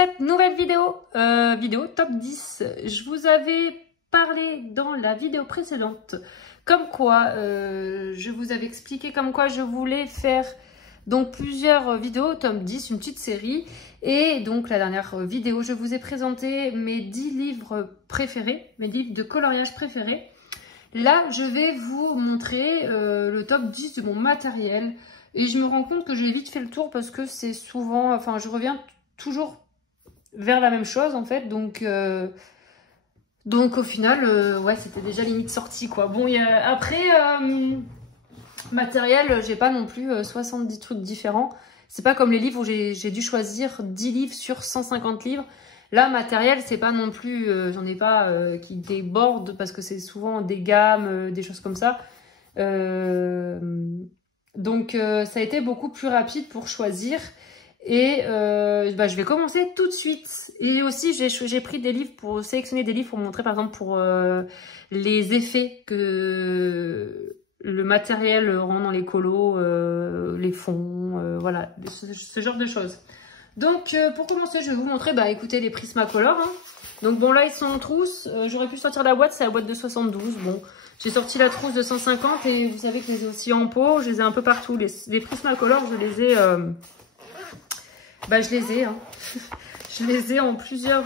cette nouvelle vidéo top 10. Je vous avais parlé dans la vidéo précédente comme quoi, je vous avais expliqué comme quoi je voulais faire donc plusieurs vidéos top 10, une petite série. Et donc la dernière vidéo, je vous ai présenté mes 10 livres préférés, mes livres de coloriage préférés. Là, je vais vous montrer le top 10 de mon matériel. Et je me rends compte que j'ai vite fait le tour parce que c'est souvent... Enfin, je reviens toujours vers la même chose en fait. Donc au final, ouais, c'était déjà limite sorti quoi. Bon, après, matériel, j'ai pas non plus 70 trucs différents. C'est pas comme les livres où j'ai dû choisir 10 livres sur 150 livres. Là, matériel, c'est pas non plus, j'en ai pas qui débordent parce que c'est souvent des gammes, des choses comme ça. Donc, ça a été beaucoup plus rapide pour choisir. Et je vais commencer tout de suite. Et aussi, j'ai pris des livres pour sélectionner des livres pour montrer, par exemple, pour les effets que le matériel rend dans les colos, les fonds, voilà, ce genre de choses. Donc, pour commencer, je vais vous montrer, écoutez, les Prismacolor. Hein. Donc, bon, là, ils sont en trousse. J'aurais pu sortir la boîte, c'est la boîte de 72. Bon, j'ai sorti la trousse de 150 et vous savez que je les ai aussi en pot. Je les ai un peu partout. Les Prismacolor, je les ai... je les ai, hein. Je les ai en plusieurs...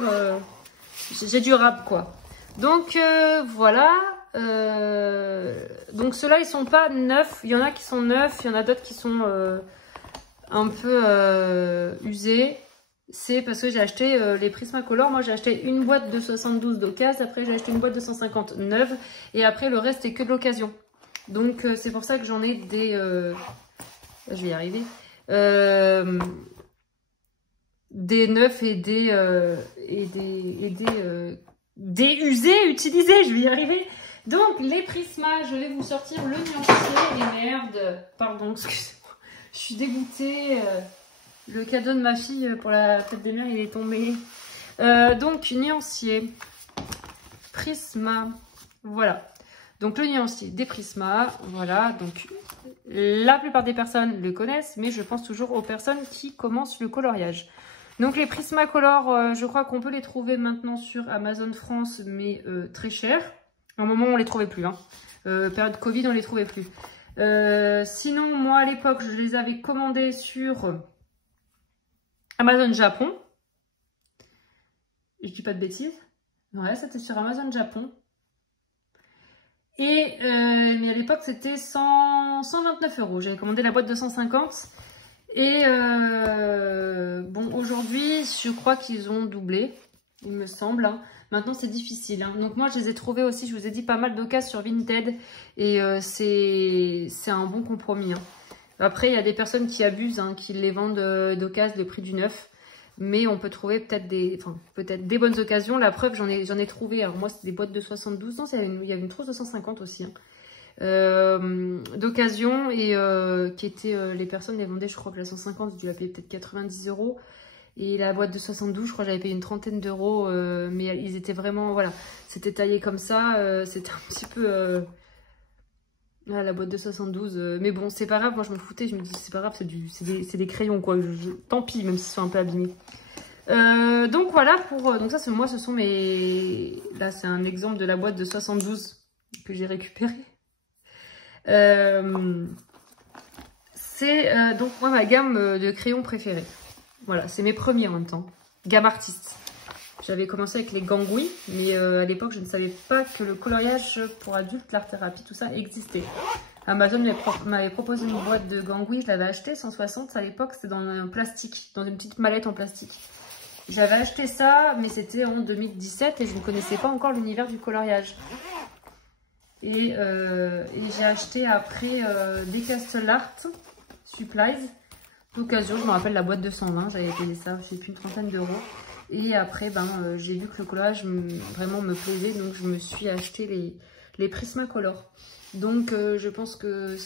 J'ai du rap, quoi. Donc, voilà. Donc, ceux-là, ils sont pas neufs. Il y en a qui sont neufs. Il y en a d'autres qui sont un peu usés. C'est parce que j'ai acheté les Prismacolor. Moi, j'ai acheté une boîte de 72 d'occasion. Après, j'ai acheté une boîte de 150 neuve. Et après, le reste est que de l'occasion. Donc, c'est pour ça que j'en ai des... je vais y arriver. Des neufs et des usés, utilisés, je vais y arriver. Donc, les Prisma, je vais vous sortir le nuancier. Et merde, pardon, excusez-moi, je suis dégoûtée. Le cadeau de ma fille pour la fête des mères, il est tombé. Donc, nuancier, Prisma, voilà. Donc, le nuancier des Prisma, voilà. Donc, la plupart des personnes le connaissent, mais je pense toujours aux personnes qui commencent le coloriage. Donc les Prismacolor, je crois qu'on peut les trouver maintenant sur Amazon France, mais très cher. À un moment, on les trouvait plus. Hein. Période Covid, on les trouvait plus. Sinon, moi, à l'époque, je les avais commandés sur Amazon Japon. Je dis pas de bêtises. Ouais, c'était sur Amazon Japon. Et mais à l'époque, c'était 129 €. J'avais commandé la boîte de 150. Et bon, aujourd'hui, je crois qu'ils ont doublé, il me semble. Hein. Maintenant, c'est difficile. Hein. Donc moi, je les ai trouvés aussi, je vous ai dit, pas mal d'occasions sur Vinted. Et c'est un bon compromis. Hein. Après, il y a des personnes qui abusent, hein, qui les vendent d'occasion le prix du neuf. Mais on peut trouver peut-être des bonnes occasions. La preuve, j'en ai trouvé. Alors moi, c'est des boîtes de 72. Non, il y avait une trousse de 150 aussi. Hein. D'occasion et qui était les personnes les vendaient, je crois que la 150 j'ai dû la payer peut-être 90 € et la boîte de 72 je crois que j'avais payé une trentaine d'euros, mais ils étaient vraiment, voilà, c'était taillé comme ça, c'était un petit peu la boîte de 72, mais bon c'est pas grave, moi je me foutais, je me dis c'est pas grave, c'est des crayons quoi, tant pis même s'ils sont un peu abîmés. Donc voilà, donc ça c'est moi, ce sont mes, là c'est un exemple de la boîte de 72 que j'ai récupérée. C'est donc moi ma gamme de crayons préférée. Voilà, c'est mes premiers en même temps. Gamme artiste. J'avais commencé avec les Gangui, mais à l'époque je ne savais pas que le coloriage pour adultes, l'art thérapie, tout ça existait. Amazon m'avait proposé une boîte de Gangui, je l'avais acheté 160 à l'époque, c'était dans un plastique, dans une petite mallette en plastique. J'avais acheté ça, mais c'était en 2017 et je ne connaissais pas encore l'univers du coloriage. Et j'ai acheté après des Castle Art Supplies d'occasion. Je me rappelle la boîte de 120, j'avais payé ça, je sais plus, une trentaine d'euros. Et après, j'ai vu que le coloriage vraiment me plaisait, donc je me suis acheté les Prismacolor. Donc je pense que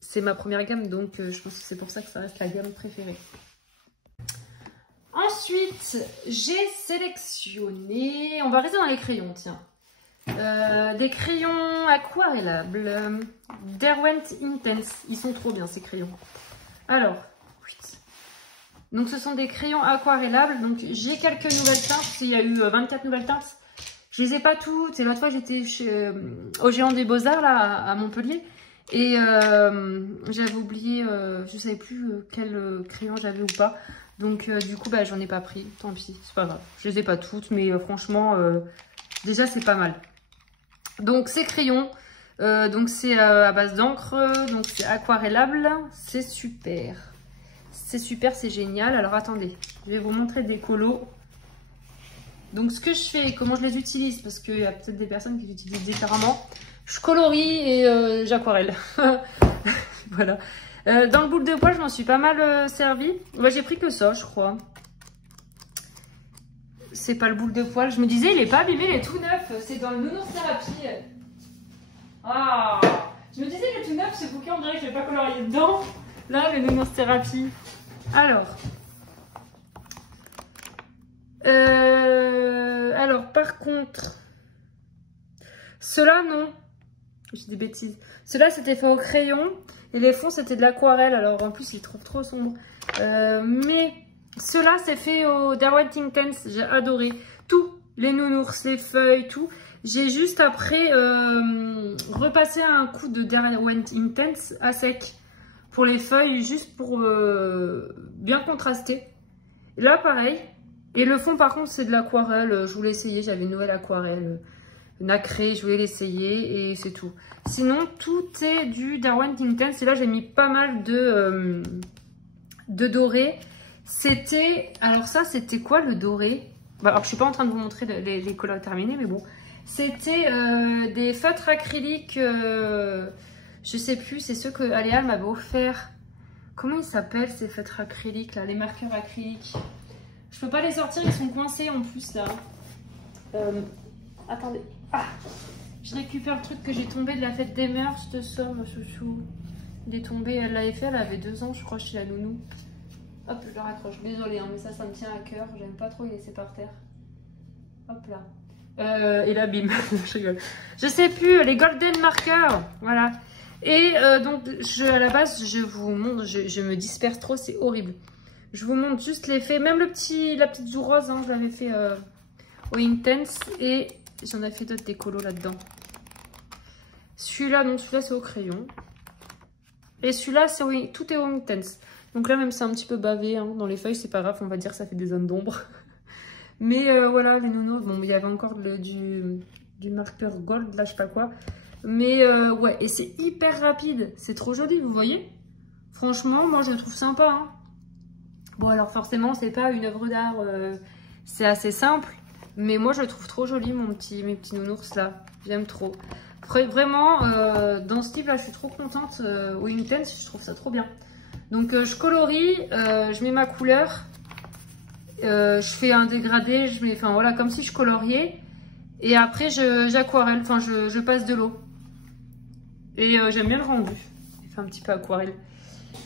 c'est ma première gamme, donc je pense que c'est pour ça que ça reste la gamme préférée. Ensuite, j'ai sélectionné, on va rester dans les crayons, tiens. Des crayons aquarellables Derwent Intense. Ils sont trop bien ces crayons. Alors, Donc ce sont des crayons aquarellables. Donc j'ai quelques nouvelles teintes. Il y a eu 24 nouvelles teintes. Je les ai pas toutes. Et l'autre fois j'étais au Géant des Beaux-Arts là à Montpellier. Et j'avais oublié, je savais plus quel crayon j'avais ou pas. Donc du coup bah, j'en ai pas pris. Tant pis, c'est pas grave. Je les ai pas toutes. Mais franchement déjà c'est pas mal. Donc ces crayons. Donc c'est à base d'encre. Donc c'est aquarellable. C'est super. C'est super, c'est génial. Alors attendez, je vais vous montrer des colos. Donc ce que je fais, comment je les utilise, parce qu'il y a peut-être des personnes qui l'utilisent différemment. Je colorie et j'aquarelle. Voilà. Dans le boule de poil, je m'en suis pas mal servi. Ouais, j'ai pris que ça, je crois. C'est pas le boule de poil. Je me disais, il est pas abîmé, il est tout neuf. C'est dans le Nounours Thérapie. Ah, je me disais, il est tout neuf, ce bouquin, on dirait que je vais pas colorier dedans. Là, le Nounours Thérapie. Alors, par contre, ceux-là, non. J'ai des bêtises. Ceux-là, c'était fait au crayon. Et les fonds, c'était de l'aquarelle. Alors, en plus, ils trouvent trop sombre. Mais ceux-là, c'est fait au Derwent Intense. J'ai adoré. Tout. Les nounours, les feuilles, tout. J'ai juste après repassé un coup de Derwent Intense à sec. Pour les feuilles, juste pour bien contraster. Et là, pareil. Et le fond, par contre, c'est de l'aquarelle. Je voulais essayer. J'avais une nouvelle aquarelle nacrée. Je voulais l'essayer et c'est tout. Sinon, tout est du Derwent Intense. Et là, j'ai mis pas mal de doré. C'était... Alors ça, c'était quoi le doré? Bah, alors, je suis pas en train de vous montrer les couleurs terminées, mais bon. C'était des feutres acryliques... je sais plus, c'est ceux que Aléa m'avait offert. Comment ils s'appellent ces feutres acryliques là, les marqueurs acryliques? Je peux pas les sortir, ils sont coincés en plus là. Attendez. Ah, je récupère le truc que j'ai tombé de la fête des mœurs de Somme, chouchou. Il est tombé, elle l'avait fait, elle avait 2 ans je crois chez la nounou. Hop, je le raccroche. Désolée, hein, mais ça me tient à cœur. J'aime pas trop les laisser par terre. Hop là. Et là, bim, je rigole. Je sais plus, les golden markers, voilà. Et donc, à la base, je vous montre, je me disperse trop, c'est horrible. Je vous montre juste l'effet, même la petite joue rose, hein, je l'avais fait au Intense. Et j'en ai fait d'autres des colos là-dedans. Celui-là, non, celui-là c'est au crayon. Et celui-là, tout est au Intense. Donc là, même c'est un petit peu bavé hein, dans les feuilles, c'est pas grave, on va dire que ça fait des zones d'ombre. Mais voilà, les nounours, bon, il y avait encore du marqueur gold, là, je sais pas quoi. Mais ouais, et c'est hyper rapide. C'est trop joli, vous voyez? Franchement, moi, je le trouve sympa. Hein. Bon, alors forcément, c'est pas une œuvre d'art. C'est assez simple. Mais moi, je le trouve trop joli, mes petits nounours, là. J'aime trop. Vraiment, dans ce livre-là, je suis trop contente. Au Intense, je trouve ça trop bien. Donc, je colorie, je mets ma couleur. Je fais un dégradé, enfin voilà, comme si je coloriais. Et après, j'aquarelle, enfin, je passe de l'eau. Et j'aime bien le rendu. Il fait un petit peu aquarelle.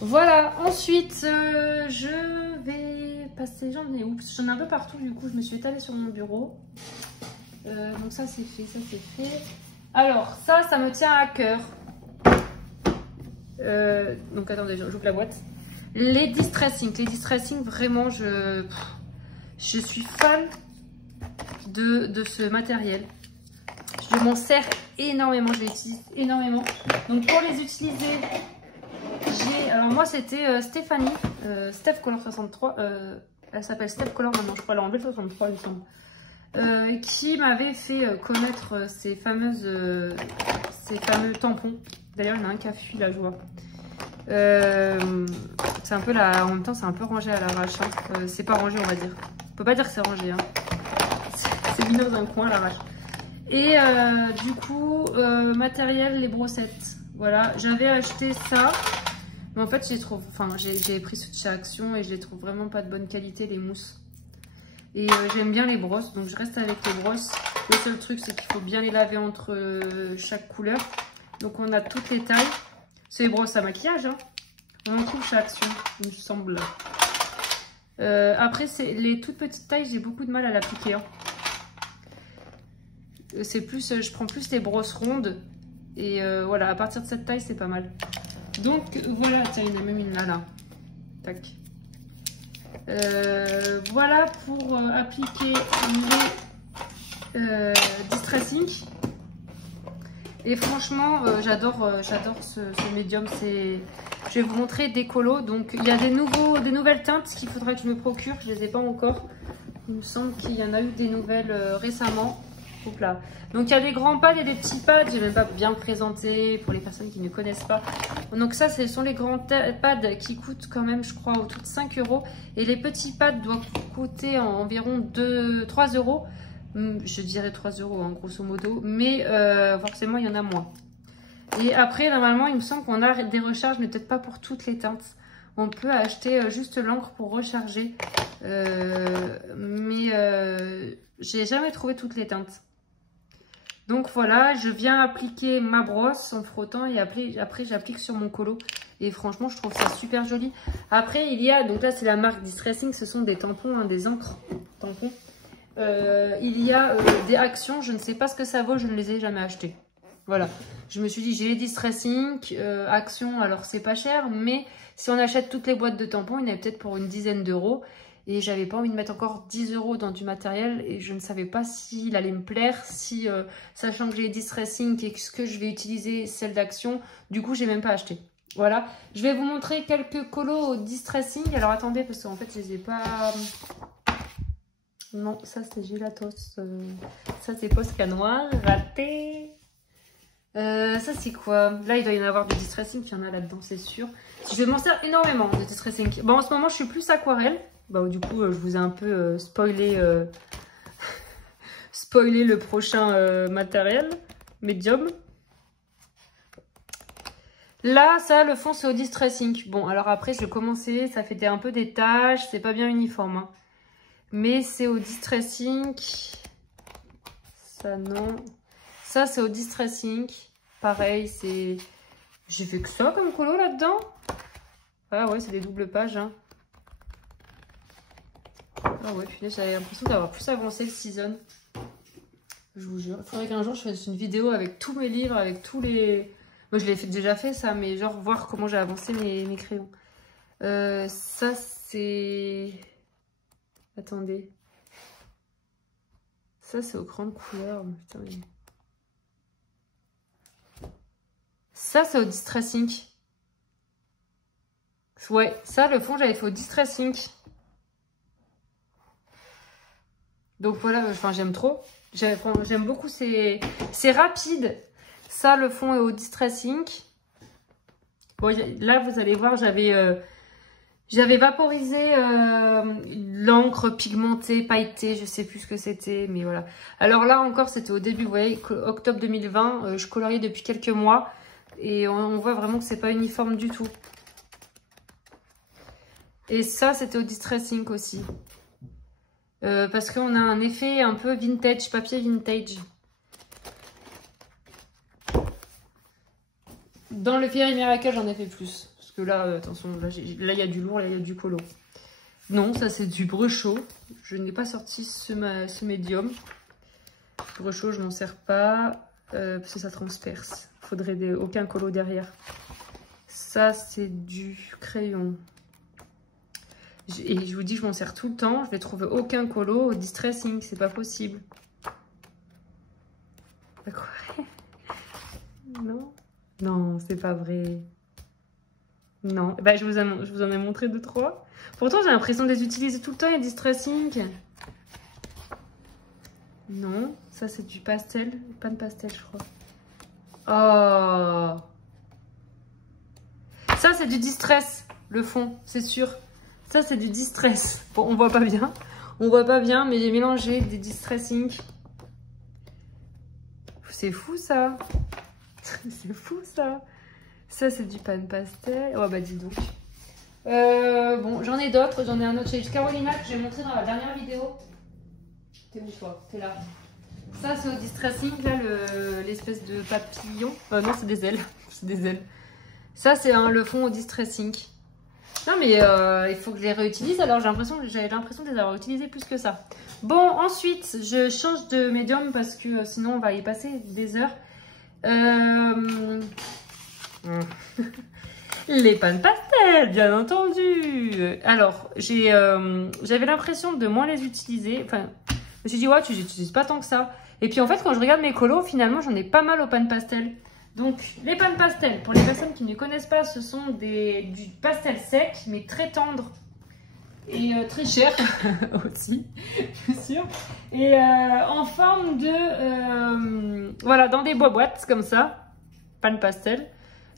Voilà, ensuite, je vais passer, j'en ai où? Parce que j'en ai un peu partout, du coup, je me suis étalée sur mon bureau. Donc ça, c'est fait, ça, c'est fait. Alors, ça me tient à cœur. Donc, attendez, j'ouvre la boîte. Les distressing. Les distressing, vraiment, je suis fan de ce matériel. Je m'en sers énormément, je l'utilise énormément. Donc pour les utiliser, alors moi c'était Stéphanie, Steph Color 63, elle s'appelle Steph Color maintenant, je crois, elle a enlevé le 63 il me semble, qui m'avait fait connaître ces fameux tampons. D'ailleurs il y en a un qui a fui là, je vois. C'est un peu en même temps c'est un peu rangé à l'arrache, hein. C'est pas rangé on va dire. On peut pas dire que c'est rangé, hein. C'est mis dans un coin à l'arrache. Et du coup, matériel, les brossettes. Voilà, j'avais acheté ça. Mais en fait, j'ai pris ceux de chez Action et je les trouve vraiment pas de bonne qualité, les mousses. Et j'aime bien les brosses, donc je reste avec les brosses. Le seul truc, c'est qu'il faut bien les laver entre chaque couleur. Donc on a toutes les tailles. C'est les brosses à maquillage, hein. On en trouve chez Action, il me semble. Après, c'est les toutes petites tailles, j'ai beaucoup de mal à l'appliquer, hein. C'est plus, je prends plus les brosses rondes et voilà, à partir de cette taille c'est pas mal. Donc voilà, tiens, il y en a même une là, tac. Voilà pour appliquer les distressing. Et franchement, j'adore ce médium. Je vais vous montrer des colos. Donc, il y a des nouvelles teintes qu'il faudra que je me procure. Je ne les ai pas encore. Il me semble qu'il y en a eu des nouvelles récemment. Oups là. Donc, il y a des grands pads et des petits pads. Je n'ai même pas bien présenté pour les personnes qui ne connaissent pas. Donc, ça, ce sont les grands pads qui coûtent quand même, je crois, autour de 5 €. Et les petits pads doivent coûter environ 3 €. Je dirais 3 € hein, grosso modo, mais forcément il y en a moins. Et après normalement il me semble qu'on a des recharges, mais peut-être pas pour toutes les teintes. On peut acheter juste l'encre pour recharger, mais j'ai jamais trouvé toutes les teintes. Donc voilà, je viens appliquer ma brosse en frottant et après j'applique sur mon colo. Et franchement je trouve ça super joli. Après il y a, donc là c'est la marque Distressing, ce sont des tampons, hein, des encres tampons. Il y a des actions, je ne sais pas ce que ça vaut, je ne les ai jamais achetées. Voilà, je me suis dit j'ai les Distressing, actions, alors c'est pas cher, mais si on achète toutes les boîtes de tampons, il y en a peut-être pour une dizaine d'euros. Et j'avais pas envie de mettre encore 10 € dans du matériel et je ne savais pas s'il allait me plaire, si sachant que j'ai les Distressing et que je vais utiliser celle d'action, du coup j'ai même pas acheté. Voilà, je vais vous montrer quelques colos au Distressing. Alors attendez, parce qu'en fait je les ai pas... Non, ça c'est Gelatos. Ça c'est Posca Noir. Raté. Ça c'est quoi? Là il doit y en avoir du Distressing. Il y en a là-dedans, c'est sûr. Je vais m'en servir énormément de Distressing. Bon, en ce moment je suis plus aquarelle. Bah, du coup, je vous ai un peu spoilé le prochain matériel. Médium. Là, ça, le fond c'est au Distressing. Bon, alors après je vais commencer. Ça fait un peu des taches. C'est pas bien uniforme. Hein. Mais c'est au Distressing. Ça, non. Ça, c'est au Distressing. Pareil, c'est... J'ai fait que ça comme colo là-dedans. Ah ouais, c'est des doubles pages. Hein. Ah ouais, punaise, j'avais l'impression d'avoir plus avancé le season. Je vous jure. Il faudrait qu'un jour, je fasse une vidéo avec tous mes livres, avec tous les... Moi, je l'ai déjà fait, ça, mais genre, voir comment j'ai avancé mes crayons. Ça, c'est... Attendez. Ça, c'est aux grandes couleurs. Putain, mais... Ça, c'est au Distressing. Ouais, ça, le fond, j'avais fait au Distressing. Donc voilà, enfin, j'aime trop. J'aime beaucoup. C'est rapide. Ça, le fond est au Distressing. Bon, là, vous allez voir, j'avais vaporisé l'encre pigmentée, pailletée, je sais plus ce que c'était, mais voilà. Alors là encore, c'était au début, vous voyez, octobre 2020, je coloriais depuis quelques mois et on voit vraiment que c'est pas uniforme du tout. Et ça, c'était au Distressing aussi. Parce qu'on a un effet un peu vintage, papier vintage. Dans le Fairy Miracle, j'en ai fait plus. Parce que là, attention, là, il y a du lourd, là, il y a du colo. Non, ça, c'est du Brechot. Je n'ai pas sorti ce médium. Brechot, je m'en sers pas. Parce que ça transperce. Il faudrait aucun colo derrière. Ça, c'est du crayon. Et je vous dis, je m'en sers tout le temps. Je vais trouver aucun colo au Distressing. C'est pas possible. Quoi? Non. Non, c'est pas vrai. Non. Bah, je vous en ai montré 2-3. Pourtant, j'ai l'impression de les utiliser tout le temps, les Distressing. Non. Ça, c'est du pastel. Pas de pastel, je crois. Oh. Ça, c'est du Distress. Le fond, c'est sûr. Ça, c'est du Distress. Bon, on voit pas bien. On voit pas bien, mais j'ai mélangé des Distressing. C'est fou, ça. C'est fou, ça. Ça, c'est du pan pastel. Oh, bah, dis donc. Bon, j'en ai d'autres. J'en ai un autre chez Carolina que j'ai montré dans la dernière vidéo. T'es où, toi? T'es là. Ça, c'est au Distressing, là, l'espèce de papillon. Non, c'est des ailes. C'est des ailes. Ça, c'est le fond au Distressing. Non, mais il faut que je les réutilise. Alors, j'avais l'impression de les avoir utilisés plus que ça. Bon, ensuite, je change de médium parce que sinon, on va y passer des heures. Les pâtes pastel, bien entendu. Alors, j'avais l'impression de moins les utiliser. Enfin, je me suis dit, ouais, tu n'utilises pas tant que ça. Et puis en fait, quand je regarde mes colos, finalement, j'en ai pas mal aux pâtes pastel. Donc, les pâtes pastel, pour les personnes qui ne connaissent pas, ce sont du pastel sec, mais très tendre. Et très cher aussi, bien sûr. Et en forme de... voilà, dans des boîtes comme ça. Pâte pastel.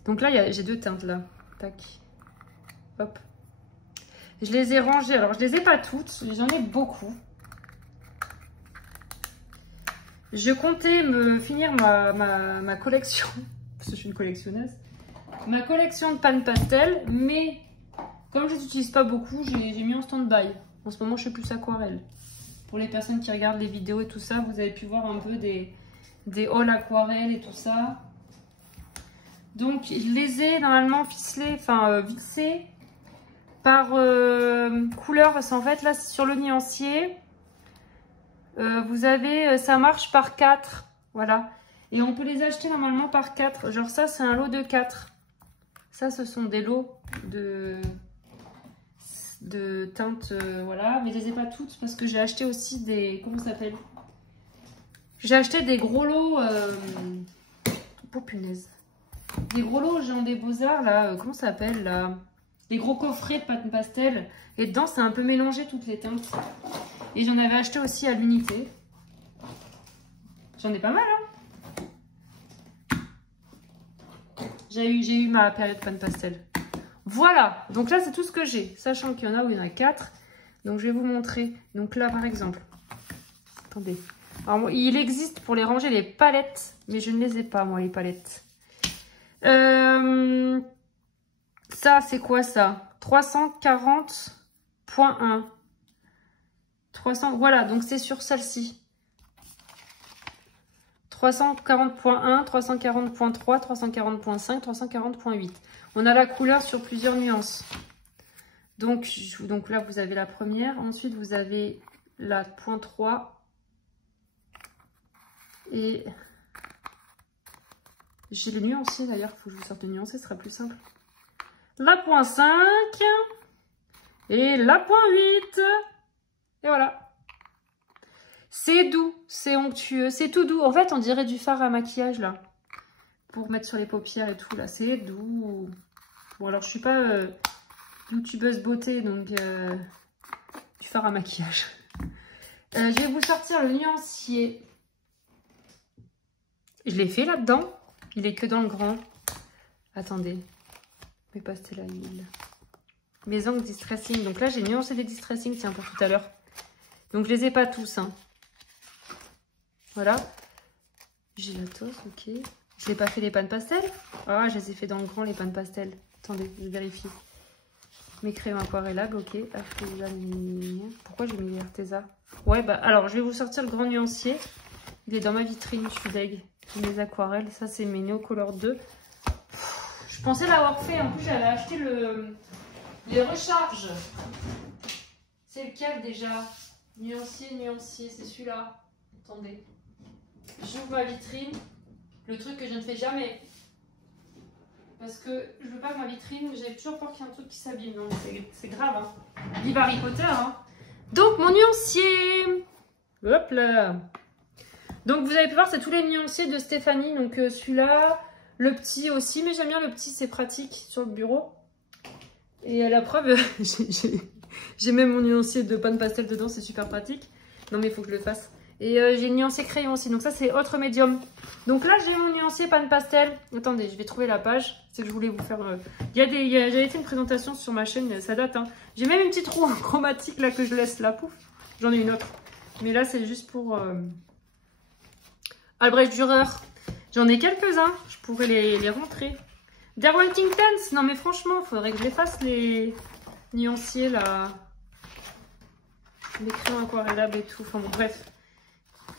Donc là, j'ai 2 teintes là. Tac. Hop. Je les ai rangées. Alors, je les ai pas toutes. J'en ai beaucoup. Je comptais me finir ma collection. Parce que je suis une collectionneuse. Ma collection de pâtes pastel. Mais comme je les utilise pas beaucoup, j'ai mis en stand-by. En ce moment, je suis plus aquarelle. Pour les personnes qui regardent les vidéos et tout ça, vous avez pu voir un peu des hauls aquarelles et tout ça. Donc, je les ai normalement ficelés, enfin vissés par couleur. Parce qu'en fait, là, sur le nuancier, vous avez, ça marche par 4. Voilà. Et on peut les acheter normalement par 4. Genre ça, c'est un lot de 4. Ça, ce sont des lots de teintes, voilà. Mais je les ai pas toutes parce que j'ai acheté aussi des... Comment ça s'appelle? J'ai acheté des gros lots... Oh, punaise. Des gros lots genre des Beaux-Arts, là, comment ça s'appelle, là? Les gros coffrets de pâte pastel. Et dedans, c'est un peu mélangé toutes les teintes. Et j'en avais acheté aussi à l'unité. J'en ai pas mal, hein. J'ai eu ma période pâte pastel. Voilà, donc là, c'est tout ce que j'ai. Sachant qu'il y en a où il y en a 4. Donc, je vais vous montrer. Donc là, par exemple. Attendez. Alors, il existe pour les ranger les palettes. Mais je ne les ai pas, moi, les palettes. Ça, c'est quoi ça? 340.1. 300, voilà, donc c'est sur celle-ci. 340.1, 340.3, 340.5, 340.8. On a la couleur sur plusieurs nuances. Donc là, vous avez la première. Ensuite, vous avez la .3. Et j'ai le nuancier d'ailleurs. Il faut que je vous sorte le nuancier, ce sera plus simple. La .5 et la .8. Et voilà. C'est doux, c'est onctueux, c'est tout doux. En fait, on dirait du fard à maquillage, là. Pour mettre sur les paupières et tout, là. C'est doux. Bon, alors, je suis pas youtubeuse beauté, donc du fard à maquillage. Je vais vous sortir le nuancier. Je l'ai fait là-dedans. Il est que dans le grand. Attendez. Mes pastels à huile. Mes ongles distressing. Donc là, j'ai nuancé des distressing, tiens, pour tout à l'heure. Donc, je les ai pas tous, hein. Voilà. J'ai la tosse, ok. Je n'ai pas fait les pâtes pastel. Ah, je les ai fait dans le grand, les pâtes pastel. Attendez, je vérifie. Mes crayons aquarellables, ok. Pourquoi j'ai mis Arteza? Ouais, bah alors, je vais vous sortir le grand nuancier. Il est dans ma vitrine, je suis deg. Mes aquarelles, ça, c'est mes Neocolor 2. Je pensais l'avoir fait. En plus, j'avais acheté les recharges. C'est lequel déjà? Nuancier, c'est celui-là. Attendez. J'ouvre ma vitrine. Le truc que je ne fais jamais. Parce que je veux pas que ma vitrine, j'ai toujours peur qu'il y ait un truc qui s'abîme. C'est grave, hein. Vive Harry Potter, hein. Donc, mon nuancier. Hop là. Donc, vous avez pu voir, c'est tous les nuanciers de Stéphanie. Donc, celui-là, le petit aussi. Mais j'aime bien le petit, c'est pratique sur le bureau. Et à la preuve, j'ai même mon nuancier de pâte pastel dedans, c'est super pratique. Non, mais il faut que je le fasse. Et j'ai le nuancier crayon aussi, donc ça c'est autre médium. Donc là j'ai mon nuancier pâte pastel. Attendez, je vais trouver la page. C'est que je voulais vous faire... J'avais fait une présentation sur ma chaîne, ça date. Hein. J'ai même une petite roue en chromatique là que je laisse là, pouf. J'en ai une autre. Mais là c'est juste pour Albrecht Dürer. J'en ai quelques-uns, je pourrais les rentrer. Derwent Intense, non mais franchement, il faudrait que je les fasse les nuanciers là. Les crayons aquarellables et tout, enfin bon bref.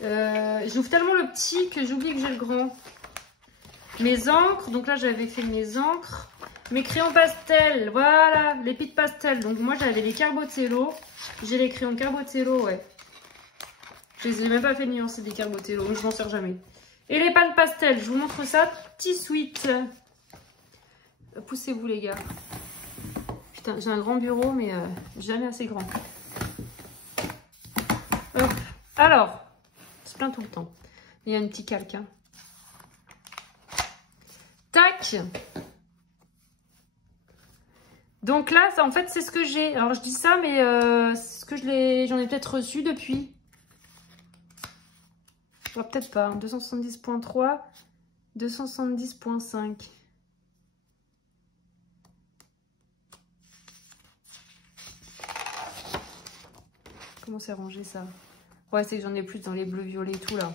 J'ouvre tellement le petit que j'oublie que j'ai le grand. Mes encres, donc là j'avais fait mes encres. Mes crayons pastel, voilà, les pites pastel. Donc moi j'avais les Carbotello. J'ai les crayons Carbotello, ouais. Je les ai même pas fait nuancer des Carbotello, donc je m'en sers jamais. Et les pâtes pastel, je vous montre ça, petit sweet. Poussez-vous les gars. Putain, j'ai un grand bureau, mais jamais assez grand. Hop. Alors, c'est plein tout le temps. Il y a un petit calque. Hein. Tac. Donc là, ça, en fait, c'est ce que j'ai. Alors, je dis ça, mais c'est ce que j'en ai peut-être reçu depuis. Oh, peut-être pas. 270.3, 270.5. Comment c'est rangé ça? Ouais, c'est que j'en ai plus dans les bleus, violets et tout là.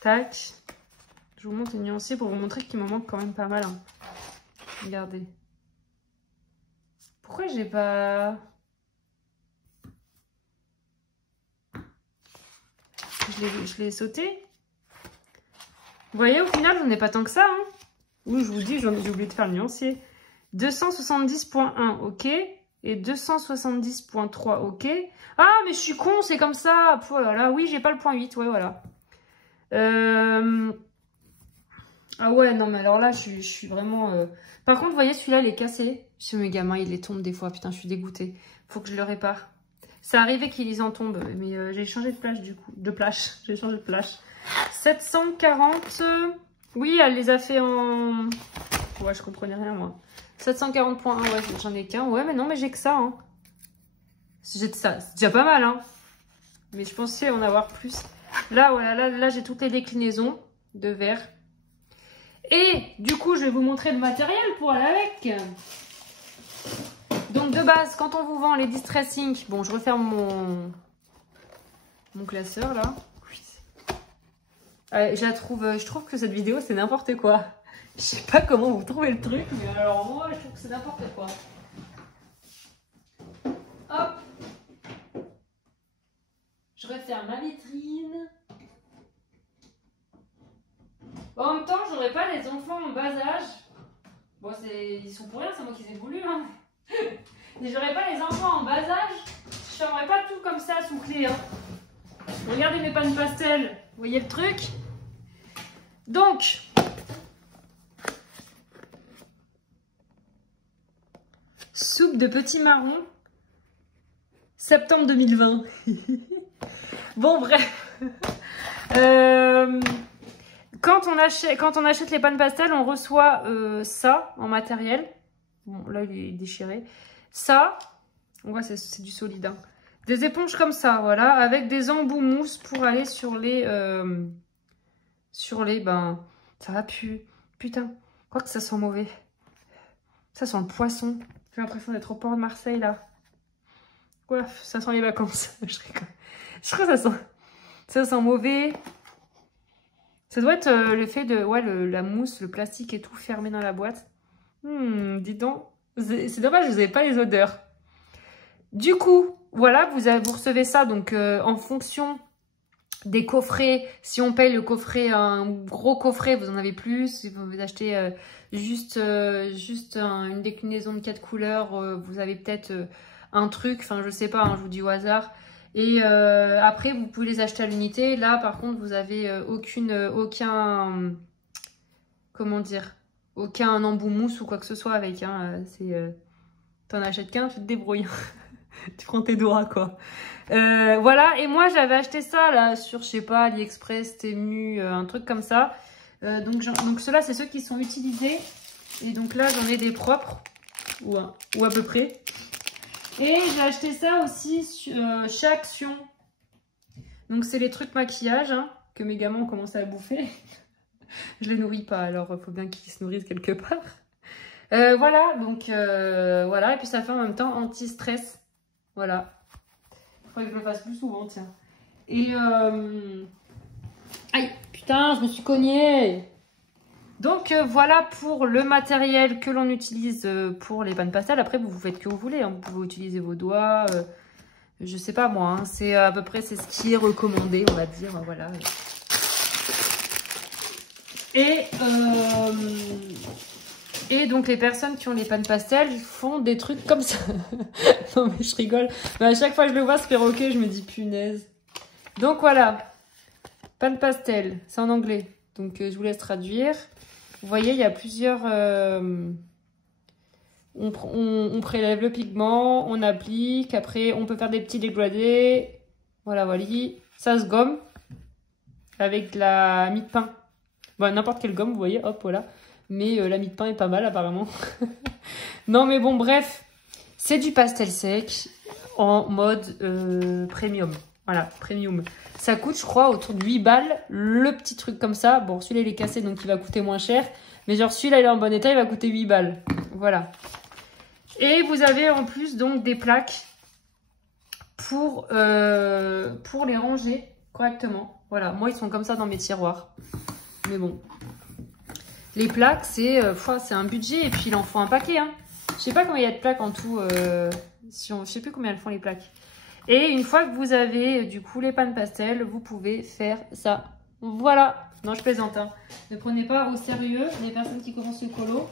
Tac. Je vous montre les nuanciers pour vous montrer qu'il me manque quand même pas mal. Hein. Regardez. Pourquoi j'ai pas... Je l'ai sauté. Vous voyez, au final, j'en ai pas tant que ça. Hein. Oui, je vous dis, j'ai oublié de faire le nuancier. 270.1, ok. Et 270.3, ok. Ah, mais je suis con, c'est comme ça. Oh là là, oui, j'ai pas le point 8, ouais, voilà. Ah ouais, non, mais alors là, je suis vraiment... Par contre, vous voyez, celui-là, il est cassé. Chez mes gamins, il les tombe des fois. Putain, je suis dégoûtée. Faut que je le répare. Ça arrivait qu'il en tombe, mais j'ai changé de plage, du coup. De plage, j'ai changé de plage. 740... Oui, elle les a fait en... Ouais, je comprenais rien, moi. 740.1, ouais, j'en ai qu'un. Ouais, mais non, mais j'ai que ça, hein. J'ai de ça. C'est déjà pas mal, hein. Mais je pensais en avoir plus. Là, voilà, là j'ai toutes les déclinaisons de verre. Et du coup, je vais vous montrer le matériel pour aller avec. Donc de base, quand on vous vend les distressing, bon, je referme mon classeur là. Je trouve que cette vidéo c'est n'importe quoi. Je sais pas comment vous trouvez le truc, mais alors moi je trouve que c'est n'importe quoi. Hop. Je referme ma vitrine. Bon, en même temps, j'aurais pas les enfants en bas âge. Bon, ils sont pour rien, c'est moi qui les ai voulu. Hein. Mais j'aurais pas les enfants en bas âge. Je fermerais pas tout comme ça sous clé. Hein. Regardez mes pannes pastel. Vous voyez le truc? Donc, soupe de petits marrons, septembre 2020. Bon, bref. Quand on achète les pannes pastel, on reçoit ça en matériel. Bon, là, il est déchiré. Ça, on voit, c'est du solide. Hein. Des éponges comme ça, voilà, avec des embouts mousse pour aller sur les... ben, ça va puer. Putain, quoi que ça sent mauvais. Ça sent le poisson. J'ai l'impression d'être au port de Marseille, là. Ouais, ça sent les vacances. Je crois que ça sent mauvais. Ça doit être le fait de... Ouais, la mousse, le plastique et tout fermé dans la boîte. Dis donc. C'est dommage, vous n'avez pas les odeurs. Du coup, voilà, vous recevez ça donc en fonction des coffrets. Si on paye le coffret, un gros coffret, vous en avez plus. Si vous achetez juste une déclinaison de 4 couleurs, vous avez peut-être un truc. Enfin, je sais pas, hein, je vous dis au hasard. Et après, vous pouvez les acheter à l'unité. Là, par contre, vous avez aucun... Comment dire? Aucun embout mousse ou quoi que ce soit avec. Hein, t'en achètes qu'un, tu te débrouilles. Tu prends tes doigts, quoi. Voilà, et moi, j'avais acheté ça, là, sur, je sais pas, AliExpress, Temu, un truc comme ça. Donc ceux-là, c'est ceux qui sont utilisés. Et donc là, j'en ai des propres, ou à peu près. Et j'ai acheté ça aussi chez Action. Donc, c'est les trucs maquillage, hein, que mes gamins ont commencé à bouffer. Je les nourris pas, alors il faut bien qu'ils se nourrissent quelque part. Voilà, donc voilà. Et puis, ça fait en même temps anti-stress. Voilà. Il faudrait que je le fasse plus souvent, tiens. Et aïe, putain, je me suis cognée. Donc voilà pour le matériel que l'on utilise pour les pannes pastel. Après, vous faites que vous voulez. Hein. Vous pouvez utiliser vos doigts. Je sais pas moi. Hein. C'est à peu près c'est ce qui est recommandé, on va dire. Voilà. Et donc les personnes qui ont les pannes pastel font des trucs comme ça. Non mais je rigole. Mais à chaque fois que je le vois ce perroquet, je me dis punaise. Donc voilà. Panne pastel, c'est en anglais. Donc, je vous laisse traduire. Vous voyez, il y a plusieurs... on prélève le pigment, on applique. Après, on peut faire des petits dégradés. Voilà, voilà. Ça se gomme avec de la mie de pain. Bon, n'importe quelle gomme, vous voyez. Hop, voilà. Mais la mie de pain est pas mal, apparemment. Non, mais bon, bref. C'est du pastel sec en mode premium. Voilà, premium. Ça coûte, je crois, autour de 8 balles. Le petit truc comme ça. Bon, celui-là, il est cassé, donc il va coûter moins cher. Mais genre, celui-là, il est en bon état, il va coûter 8 balles. Voilà. Et vous avez en plus, donc, des plaques pour les ranger correctement. Voilà, moi, ils sont comme ça dans mes tiroirs. Mais bon. Les plaques, c'est un budget. Et puis, il en faut un paquet, hein. Je sais pas combien il y a de plaques en tout. Je sais plus combien elles font les plaques. Et une fois que vous avez du coup les pânes pastel, vous pouvez faire ça. Voilà. Non, je plaisante. Hein. Ne prenez pas au sérieux les personnes qui commencent le colo.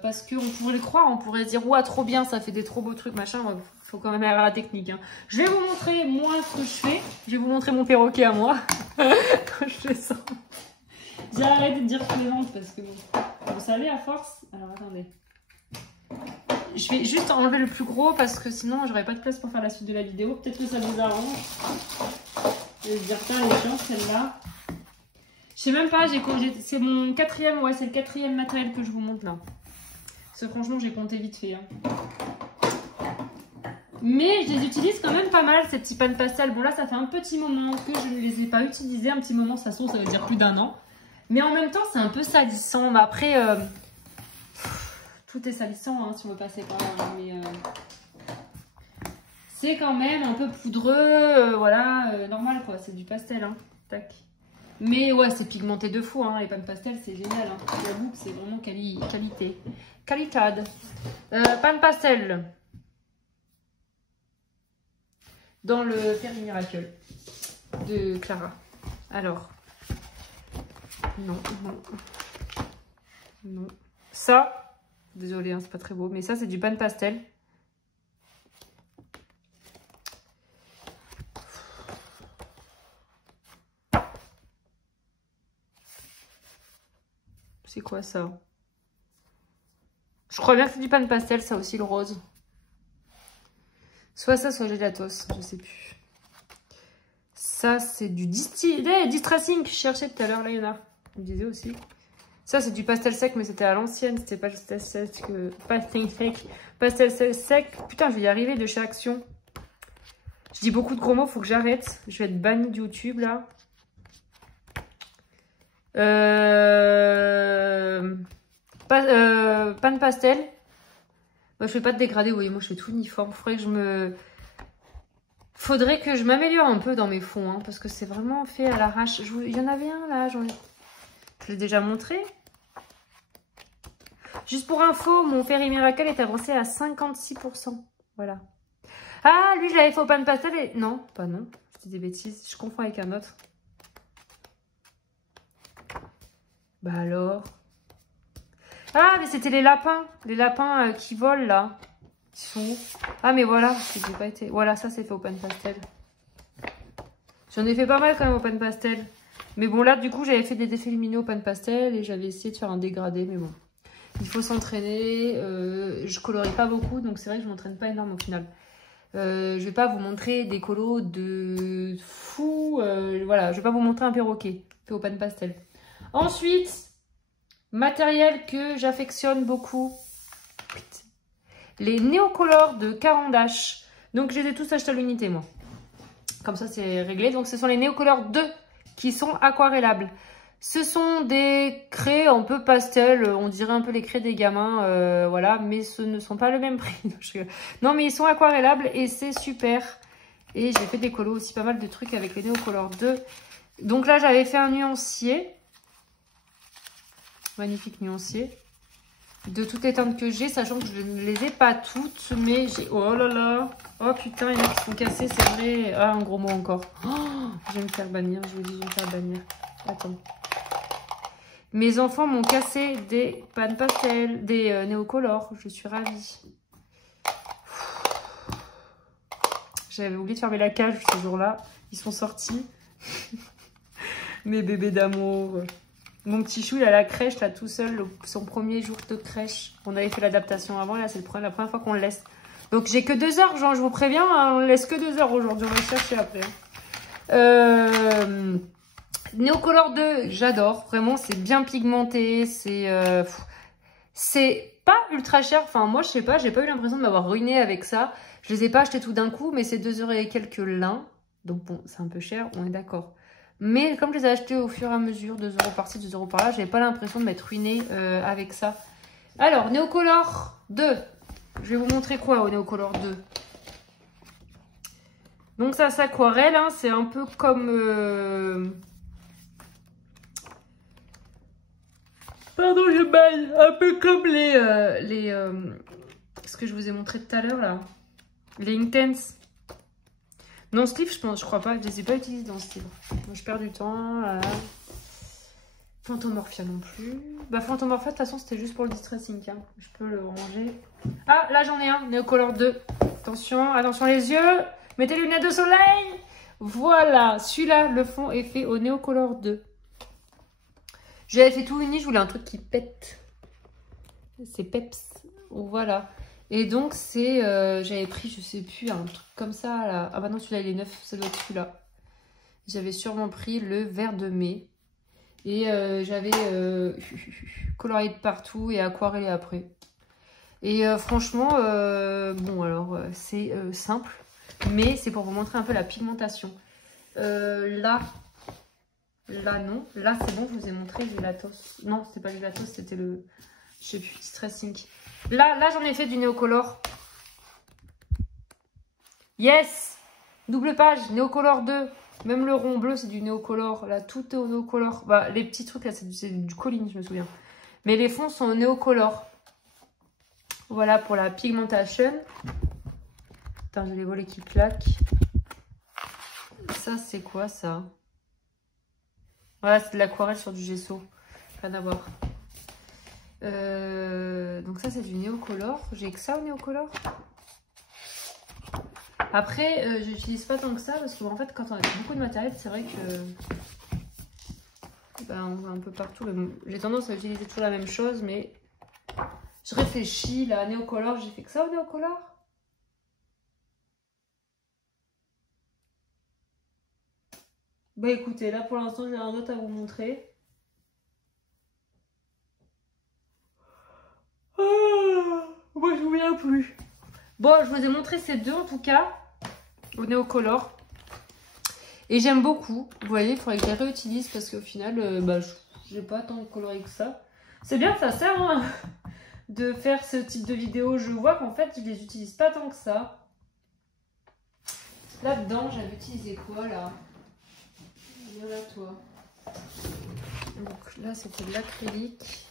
Parce qu'on pourrait le croire, on pourrait se dire ouah, trop bien, ça fait des trop beaux trucs, machin. Faut quand même avoir la technique. Hein. Je vais vous montrer moi ce que je fais. Je vais vous montrer mon perroquet à moi. Quand je fais ça. J'ai arrêté de dire plaisante parce que bon, vous savez, à force. Alors attendez. Je vais juste enlever le plus gros parce que sinon j'aurais pas de place pour faire la suite de la vidéo. Peut-être que ça vous arrange. Je vais dire ça, elle est chiante celle-là. Je sais même pas, c'est mon quatrième, ouais, c'est le quatrième matériel que je vous montre là. Parce que franchement, j'ai compté vite fait. Hein. Mais je les utilise quand même pas mal, ces petits pânes pastel. Bon là, ça fait un petit moment que je ne les ai pas utilisés. Un petit moment, ça veut dire plus d'un an. Mais en même temps, c'est un peu salissant. Mais après... tout est salissant hein, si on veut passer par là, mais c'est quand même un peu poudreux, voilà, normal quoi, c'est du pastel, hein. Tac. Mais ouais, c'est pigmenté de fou, hein. Les pânes pastel, c'est génial, hein. J'avoue que c'est vraiment qualité. Qualitade. Pâne pastel. Dans le Fairy Miracle de Clara. Alors. Non, non. Non. Ça. Désolée, hein, c'est pas très beau. Mais ça, c'est du pâne pastel. C'est quoi ça? Je crois bien que c'est du pâne pastel, ça aussi, le rose. Soit ça, soit gelatos, je sais plus. Ça, c'est du distressing que je cherchais tout à l'heure. Là, il y en a. Je me disais aussi. Ça, c'est du pastel sec, mais c'était à l'ancienne. C'était pas pastel sec. Pastel sec. Pastel sec. Putain, je vais y arriver de chez Action. Je dis beaucoup de gros mots, faut que j'arrête. Je vais être bannie de YouTube, là. Pâne pastel. Moi, je fais pas de dégradé, vous voyez. Moi, je fais tout uniforme. Faudrait que je m'améliore un peu dans mes fonds, hein, parce que c'est vraiment fait à l'arrache. Il y en avait un, là. Je l'ai déjà montré. Juste pour info, mon Fairy Miracle est avancé à 56%. Voilà. Ah, lui, je l'avais fait au pâne pastel et... Non, pas non. C'était des bêtises. Je confonds avec un autre. Bah alors. Ah, mais c'était les lapins. Les lapins qui volent, là. Ils sont où? Ah, mais voilà. J'ai pas été... Voilà, ça, c'est fait au pâne pastel. J'en ai fait pas mal quand même au pâne pastel. Mais bon, là, du coup, j'avais fait des effets lumineux au pâne pastel et j'avais essayé de faire un dégradé, mais bon. Il faut s'entraîner. Je colorie pas beaucoup, donc c'est vrai que je m'entraîne pas énorme au final. Je vais pas vous montrer des colos de fou. Voilà, je vais pas vous montrer un perroquet fait au pâne pastel. Ensuite, matériel que j'affectionne beaucoup. Les néocolores de Caran-d'Ache. Donc, je les ai tous achetés à l'unité, moi. Comme ça, c'est réglé. Donc, ce sont les néocolores 2 qui sont aquarellables. Ce sont des craies un peu pastel, on dirait un peu les craies des gamins, voilà, mais ce ne sont pas le même prix. Non, mais ils sont aquarellables et c'est super. Et j'ai fait des colos aussi, pas mal de trucs avec les Neocolor 2. Donc là, j'avais fait un nuancier. Magnifique nuancier. De toutes les teintes que j'ai, sachant que je ne les ai pas toutes, mais j'ai... Oh là là. Oh putain, il y en a qui sont cassés, c'est vrai. Ah, un gros mot encore. Oh, je vais me faire bannir, je vous dis, je vais me faire bannir. Attends. Mes enfants m'ont cassé des pânes pastel, des néocolores. Je suis ravie. J'avais oublié de fermer la cage ce jour-là. Ils sont sortis. Mes bébés d'amour. Mon petit chou, il est à la crèche, là, tout seul, son premier jour de crèche. On avait fait l'adaptation avant, là, c'est la première fois qu'on le laisse. Donc, j'ai que 2 heures, Jean, je vous préviens, hein, on ne laisse que 2 heures aujourd'hui, on va le chercher après. Neocolor 2, j'adore, vraiment, c'est bien pigmenté, c'est pas ultra cher, enfin, moi, je sais pas, j'ai pas eu l'impression de m'avoir ruiné avec ça. Je les ai pas achetés tout d'un coup, mais c'est 2 euros et quelques l'un. Donc, bon, c'est un peu cher, on est d'accord. Mais comme je les ai achetés au fur et à mesure, 2 euros par-ci, 2 euros par-là, j'avais pas l'impression de m'être ruinée avec ça. Alors, Neocolor 2. Je vais vous montrer quoi au Neocolor 2. Donc ça, c'est aquarelle, hein, c'est un peu comme... Pardon, je baille. Un peu comme ce que je vous ai montré tout à l'heure, là. Les Intense. Non, ce livre, je crois pas. Je les ai pas utilisés dans ce livre. Moi, je perds du temps. Là. Phantomorphia non plus. Bah, Phantomorphia, de toute façon, c'était juste pour le distressing. Hein. Je peux le ranger. Ah, là, j'en ai un. Neocolor 2. Attention, attention les yeux. Mettez les lunettes de soleil. Voilà. Celui-là, le fond est fait au Neocolor 2. J'avais fait tout uni. Je voulais un truc qui pète. C'est peps. Voilà. Et donc, c'est... j'avais pris, je sais plus, un truc comme ça. Là. Ah bah non, celui-là, il est neuf. Ça doit être celui-là. J'avais sûrement pris le vert de mai. Et j'avais colorié de partout et aquarellé après. Et franchement, bon alors c'est simple, mais c'est pour vous montrer un peu la pigmentation. Là non, là c'est bon, je vous ai montré l'Elatos. Non, c'était pas l'Elatos, c'était le, je sais plus, Stressing. Là j'en ai fait du Neocolor. Yes, double page, Neocolor 2. Même le rond bleu, c'est du Neocolor. Là, tout est au Neocolor. Bah, les petits trucs, là, c'est du Colline, je me souviens. Mais les fonds sont au Neocolor. Voilà pour la pigmentation. Attends, j'ai les volets qui claquent. Ça, c'est quoi, ça? Voilà, c'est de l'aquarelle sur du gesso. Rien à voir. Donc ça, c'est du Neocolor. J'ai que ça au Neocolor. Après, j'utilise pas tant que ça parce que en fait, quand on a beaucoup de matériel, c'est vrai que ben, on voit un peu partout. J'ai tendance à utiliser toujours la même chose, mais je réfléchis. Là, Neocolor, j'ai fait que ça au Neocolor. Bah écoutez, là pour l'instant, j'ai un autre à vous montrer. Moi, je me souviens plus. Bon, je vous ai montré ces deux en tout cas. Au Neocolor. Et j'aime beaucoup. Vous voyez, il faudrait que je les réutilise parce qu'au final, bah, j'ai pas tant coloré que ça. C'est bien, ça sert hein, de faire ce type de vidéo. Je vois qu'en fait, je les utilise pas tant que ça. Là-dedans, j'avais utilisé quoi là? Voilà toi. Donc là, c'était de l'acrylique.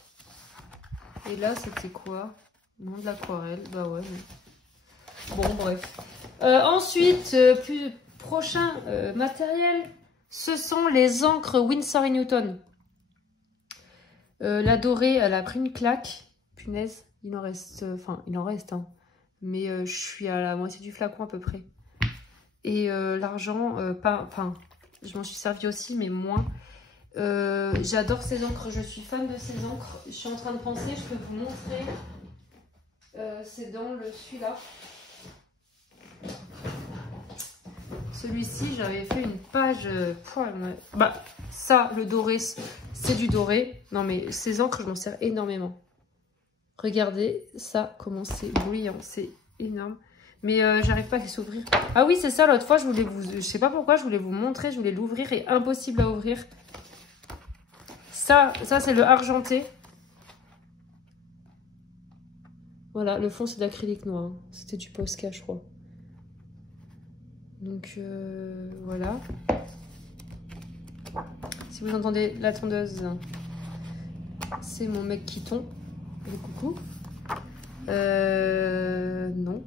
Et là, c'était quoi? Non, de l'aquarelle. Bah ouais. Mais... Bon, bref. Ensuite, plus prochain matériel, ce sont les encres Winsor & Newton. La dorée, elle a pris une claque. Punaise, il en reste, enfin, il en reste, hein. Mais je suis à la moitié du flacon à peu près. Et l'argent, pas, enfin, je m'en suis servi aussi, mais moins. J'adore ces encres, je suis fan de ces encres. Je suis en train de penser, je peux vous montrer. C'est dans celui-là. Celui-ci, j'avais fait une page... bah, ça, le doré, c'est du doré. Non, mais ces encres, je m'en sers énormément. Regardez ça, comment c'est bruyant. C'est énorme. Mais j'arrive pas à s'ouvrir. Ah oui, c'est ça, l'autre fois, je voulais vous... Je sais pas pourquoi, je voulais vous montrer. Je voulais l'ouvrir et impossible à ouvrir. Ça c'est le argenté. Voilà, le fond, c'est d'acrylique noir. Hein. C'était du Posca, je crois. Donc voilà. Si vous entendez la tondeuse, c'est mon mec qui tombe. Coucou. Non.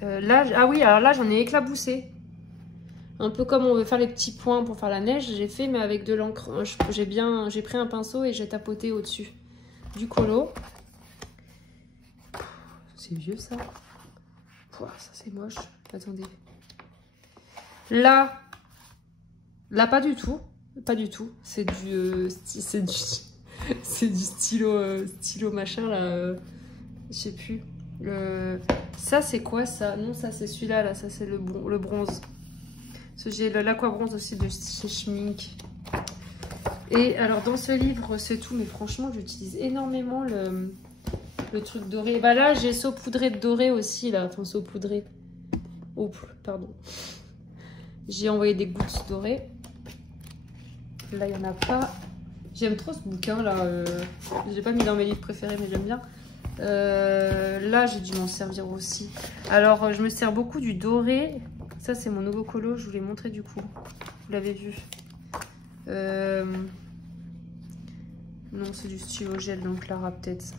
Là, ah oui, alors là j'en ai éclaboussé. Un peu comme on veut faire les petits points pour faire la neige, j'ai fait mais avec de l'encre. J'ai pris un pinceau et j'ai tapoté au-dessus du colo. C'est vieux ça. Ça, c'est moche. Attendez. Là, Là, pas du tout. Pas du tout. C'est du... c'est du... c'est du stylo, stylo machin, là. Je sais plus. Ça, c'est quoi, ça? Non, ça, c'est celui-là, là. Ça, c'est le bronze. J'ai l'aqua bronze aussi de chez Schmink. Et alors, dans ce livre, c'est tout. Mais franchement, j'utilise énormément le truc doré. Bah là, j'ai saupoudré de doré aussi, là. Enfin, saupoudré. Oh, pardon. J'ai envoyé des gouttes dorées. Là, il n'y en a pas. J'aime trop ce bouquin, là. Je l'ai pas mis dans mes livres préférés, mais j'aime bien. Là, j'ai dû m'en servir aussi. Alors, je me sers beaucoup du doré. Ça, c'est mon nouveau colo. Je vous l'ai montré, du coup. Vous l'avez vu. Non, c'est du stylo gel, donc Lara, peut-être.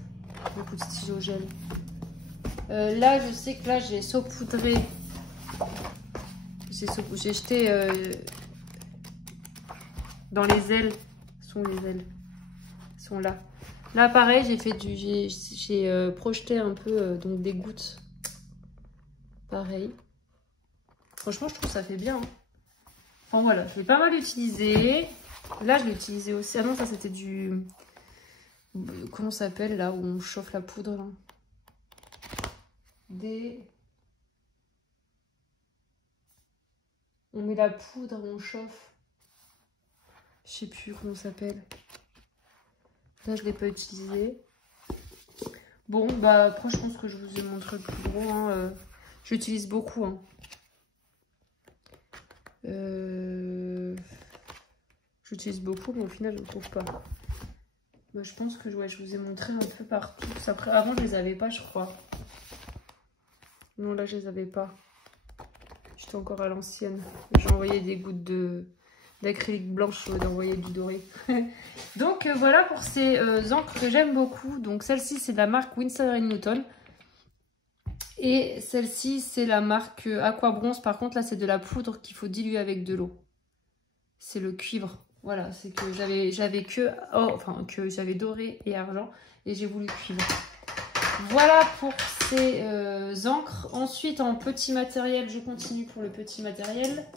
Beaucoup de stylo gel. Là, je sais que là, j'ai saupoudré. J'ai jeté dans les ailes. Sont les ailes. Sont là. Là, pareil, j'ai projeté un peu donc des gouttes. Pareil. Franchement, je trouve que ça fait bien. Hein. Enfin, voilà, je l'ai pas mal utilisé. Là, je l'ai utilisé aussi. Ah non, ça, c'était du... Comment ça s'appelle, là, où on chauffe la poudre, là? On met la poudre, on chauffe. Je sais plus comment ça s'appelle. Là, je l'ai pas utilisé. Bon, bah après, je pense que je vous ai montré le plus gros. Hein. J'utilise beaucoup. Hein. J'utilise beaucoup, mais au final, je ne trouve pas. Bah, je pense que ouais, je vous ai montré un peu partout. Après, avant, je les avais pas, je crois. Non, là, je les avais pas. J'étais encore à l'ancienne. J'ai envoyé des gouttes d'acrylique blanche d'envoyer du doré. Donc voilà pour ces encres que j'aime beaucoup. Donc celle-ci c'est de la marque Winsor & Newton. Et celle-ci c'est la marque Aqua Bronze. Par contre là c'est de la poudre qu'il faut diluer avec de l'eau. C'est le cuivre. Voilà, c'est que j'avais doré et argent. Et j'ai voulu cuivre. Voilà pour ces encres. Ensuite en petit matériel, je continue pour le petit matériel.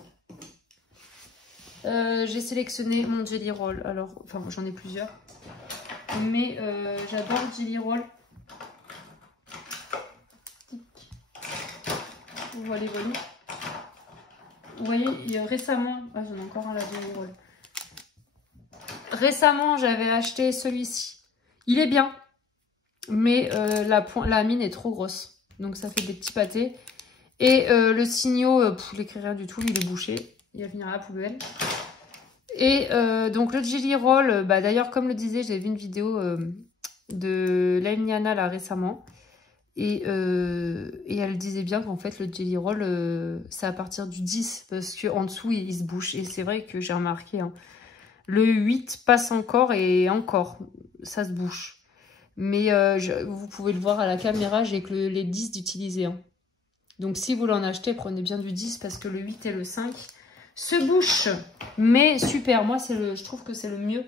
J'ai sélectionné mon Jelly Roll. Alors, enfin, j'en ai plusieurs. Mais j'adore Jelly Roll. Voilà. Vous voyez, récemment... Ah, j'en ai encore un là, Jelly Roll. Récemment, j'avais acheté celui-ci. Il est bien. Mais la mine est trop grosse. Donc, ça fait des petits pâtés. Et le signaux, il n'écrit rien du tout. Il est bouché. Il va finir à la poubelle. Et donc le Jelly Roll, bah, d'ailleurs comme le disait, j'avais vu une vidéo de Laimiana là récemment. Et elle disait bien qu'en fait le Jelly Roll, c'est à partir du 10. Parce qu'en dessous il se bouche. Et c'est vrai que j'ai remarqué. Hein, le 8 passe encore et encore. Ça se bouche. Mais vous pouvez le voir à la caméra, j'ai que les 10 d'utiliser. Hein. Donc si vous l'en achetez, prenez bien du 10 parce que le 8 et le 5... se bouche, mais super. Moi, je trouve que c'est le mieux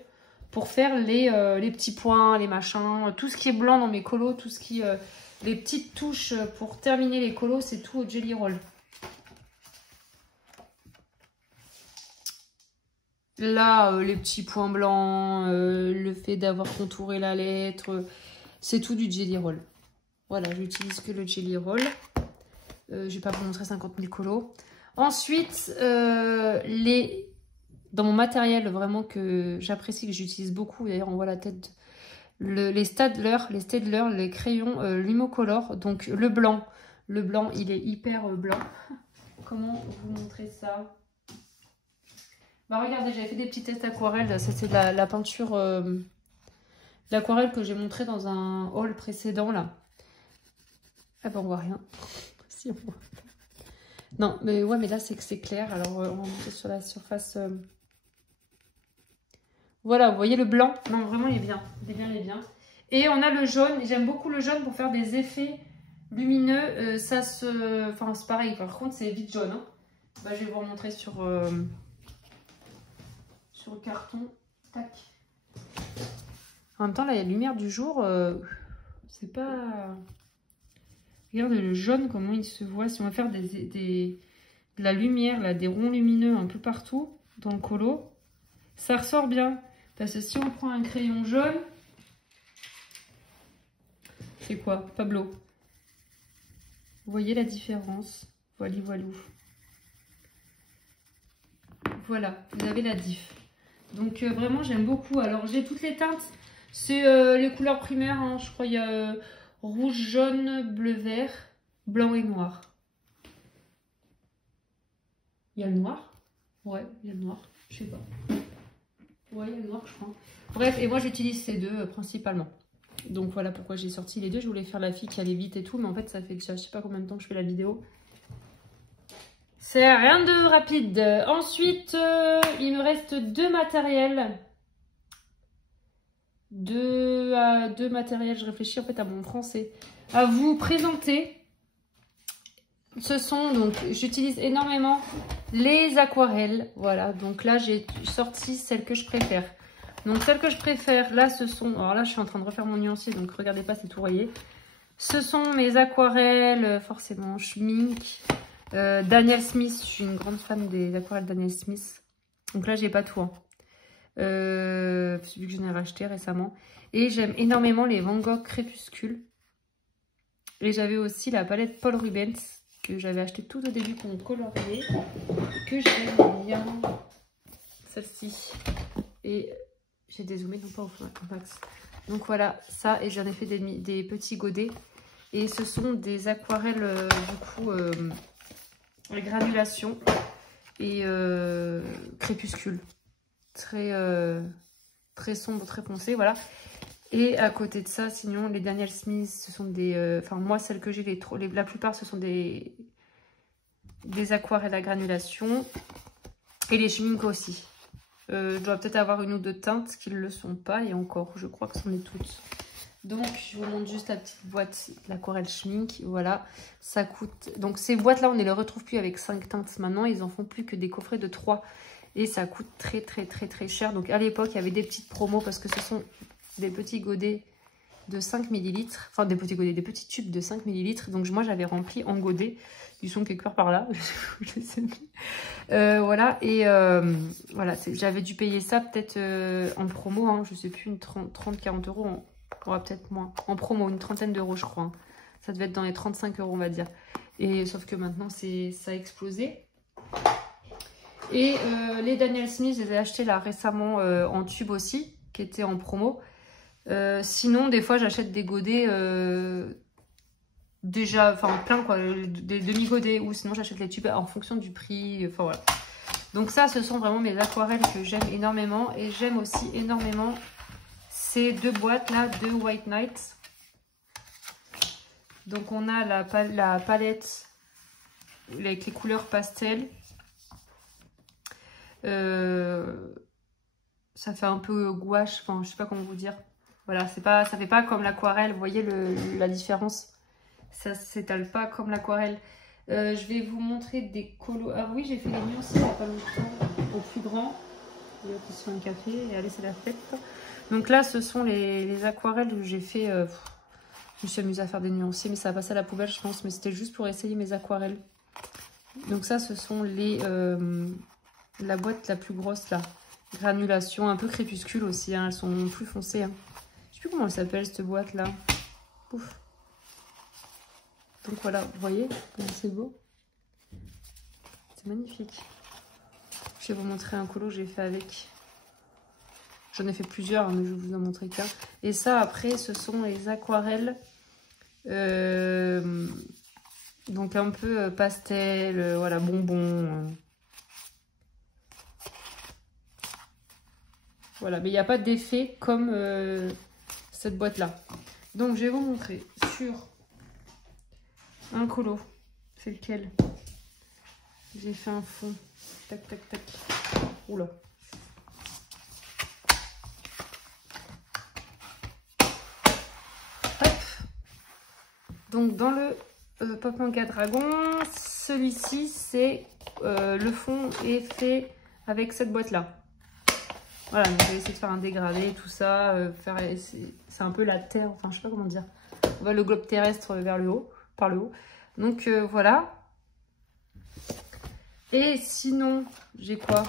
pour faire les petits points, les machins, tout ce qui est blanc dans mes colos, tout ce qui, les petites touches pour terminer les colos, c'est tout au Jelly Roll. Là, les petits points blancs, le fait d'avoir contouré la lettre, c'est tout du Jelly Roll. Voilà, j'utilise que le Jelly Roll. Je vais pas vous montrer 50 000 colos. Ensuite, dans mon matériel vraiment que j'apprécie, que j'utilise beaucoup, d'ailleurs on voit la tête, les Staedtler, les crayons Limocolor, donc le blanc il est hyper blanc. Comment vous montrer ça? Bah regardez, j'avais fait des petits tests aquarelles, c'était de la peinture d'aquarelle que j'ai montré dans un haul précédent là. Ah bah on voit rien. Si on voit. Non, mais ouais, mais là, c'est que c'est clair. Alors, on va monter sur la surface. Voilà, vous voyez le blanc? Non, vraiment, il est bien. Il est bien, il est bien. Et on a le jaune. J'aime beaucoup le jaune pour faire des effets lumineux. Enfin, c'est pareil. Par contre, c'est vite jaune. Hein. Bah, je vais vous remontrer sur le carton. Tac. En même temps, là, il y a la lumière du jour. C'est pas... Regardez le jaune, comment il se voit. Si on va faire de la lumière, là, des ronds lumineux un peu partout, dans le colo. Ça ressort bien. Parce que si on prend un crayon jaune, c'est quoi? Pablo. Vous voyez la différence? Voili voilou. Voilà, vous avez la diff. Donc vraiment j'aime beaucoup. Alors j'ai toutes les teintes. C'est les couleurs primaires, hein. Je crois qu'il y a rouge, jaune, bleu, vert, blanc et noir. Il y a le noir? Ouais, il y a le noir. Je sais pas. Ouais, il y a le noir, je crois. Bref, et moi j'utilise ces deux principalement. Donc voilà pourquoi j'ai sorti les deux. Je voulais faire la fille qui allait vite et tout, mais en fait ça fait que je sais pas combien de temps que je fais la vidéo. C'est rien de rapide. Ensuite, il me reste deux matériels. Deux matériels, je réfléchis en fait à mon français. À vous présenter. Ce sont donc, j'utilise énormément les aquarelles. Voilà, donc là j'ai sorti celles que je préfère. Donc celles que je préfère, là ce sont, alors là je suis en train de refaire mon nuancier, donc regardez pas, c'est tout rayé. Ce sont mes aquarelles, forcément, Schmink. Daniel Smith, je suis une grande fan des aquarelles Daniel Smith. Donc là j'ai pas tout, hein. Vu que je l'ai racheté récemment. Et j'aime énormément les Van Gogh Crépuscule. Et j'avais aussi la palette Paul Rubens que j'avais acheté tout au début pour me colorier, que j'aime bien, celle-ci. Et j'ai dézoomé, non pas au max. Donc voilà, ça, et j'en ai fait des petits godets. Et ce sont des aquarelles, du coup, granulation et crépuscule. Très sombre, très foncé, voilà. Et à côté de ça, sinon, les Daniel Smith, ce sont des... Enfin, moi, celles que j'ai, la plupart, ce sont des aquarelles à granulation. Et les Schmink aussi. Je dois peut-être avoir une ou deux teintes qui ne le sont pas. Et encore, je crois que c'en est toutes. Donc, je vous montre juste la petite boîte, l'aquarelle Schmink. Voilà, ça coûte... Donc, ces boîtes-là, on ne les retrouve plus avec 5 teintes maintenant. Ils en font plus que des coffrets de 3. Et ça coûte très, très, très, très cher. Donc, à l'époque, il y avait des petites promos parce que ce sont... des petits godets de 5 ml, enfin des petits godets, des petits tubes de 5 ml. Donc moi j'avais rempli en godet, ils sont quelque part par là, je sais plus. Voilà, et voilà, j'avais dû payer ça peut-être en promo, hein, je sais plus, une 30-40 euros, peut-être moins, en promo, une trentaine d'euros je crois. Hein. Ça devait être dans les 35 euros on va dire. Et sauf que maintenant ça a explosé. Et les Daniel Smith, je les ai achetés là récemment en tube aussi, qui étaient en promo. Sinon, des fois, j'achète des godets déjà, enfin plein quoi, des demi-godets, ou sinon j'achète les tubes en fonction du prix, enfin voilà. Donc ça, ce sont vraiment mes aquarelles que j'aime énormément. Et j'aime aussi énormément ces deux boîtes là de White Night. Donc on a la palette avec les couleurs pastel. Ça fait un peu gouache, enfin je sais pas comment vous dire. Voilà, ça fait pas comme l'aquarelle, vous voyez la différence. Ça s'étale pas comme l'aquarelle. Je vais vous montrer des colos. Ah oui, j'ai fait les nuances il n'y a pas longtemps, au plus grand. Il y a qui sont un café et allez, c'est la fête. Donc là, ce sont les aquarelles que j'ai fait. Je me suis amusée à faire des nuanciers, mais ça va passer à la poubelle, je pense. Mais c'était juste pour essayer mes aquarelles. Donc ça, ce sont la boîte la plus grosse là. Granulation, un peu crépuscule aussi. Hein. Elles sont plus foncées. Hein. Je sais plus comment elle s'appelle cette boîte là. Pouf. Donc voilà, vous voyez, c'est beau. C'est magnifique. Je vais vous montrer un colo que j'ai fait avec. J'en ai fait plusieurs, mais je vais vous en montrer qu'un. Et ça, après, ce sont les aquarelles. Donc un peu pastel, voilà, bonbon. Voilà, mais il n'y a pas d'effet comme cette boîte-là. Donc je vais vous montrer sur un colo. C'est lequel? J'ai fait un fond. Tac, tac, tac. Oula. Hop. Donc dans le Pop Manga Dragon, celui-ci, c'est le fond est fait avec cette boîte-là. Voilà, donc je vais essayer de faire un dégradé, tout ça. C'est un peu la Terre, enfin je sais pas comment dire. On va le globe terrestre vers le haut, par le haut. Donc voilà. Et sinon, j'ai quoi?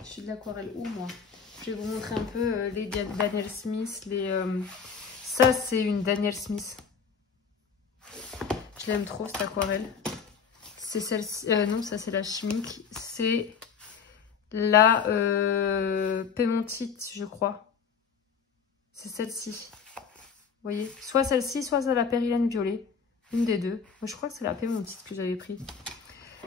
Je suis de l'aquarelle où moi? Je vais vous montrer un peu les Daniel Smith. Ça, c'est une Daniel Smith. Je l'aime trop, cette aquarelle. C'est celle-ci. Non, ça, c'est la Schmincke. C'est la Piemontite, je crois. C'est celle-ci. Vous voyez? Soit celle-ci, soit la Périlène violet. Une des deux. Moi, je crois que c'est la Piemontite que j'avais pris.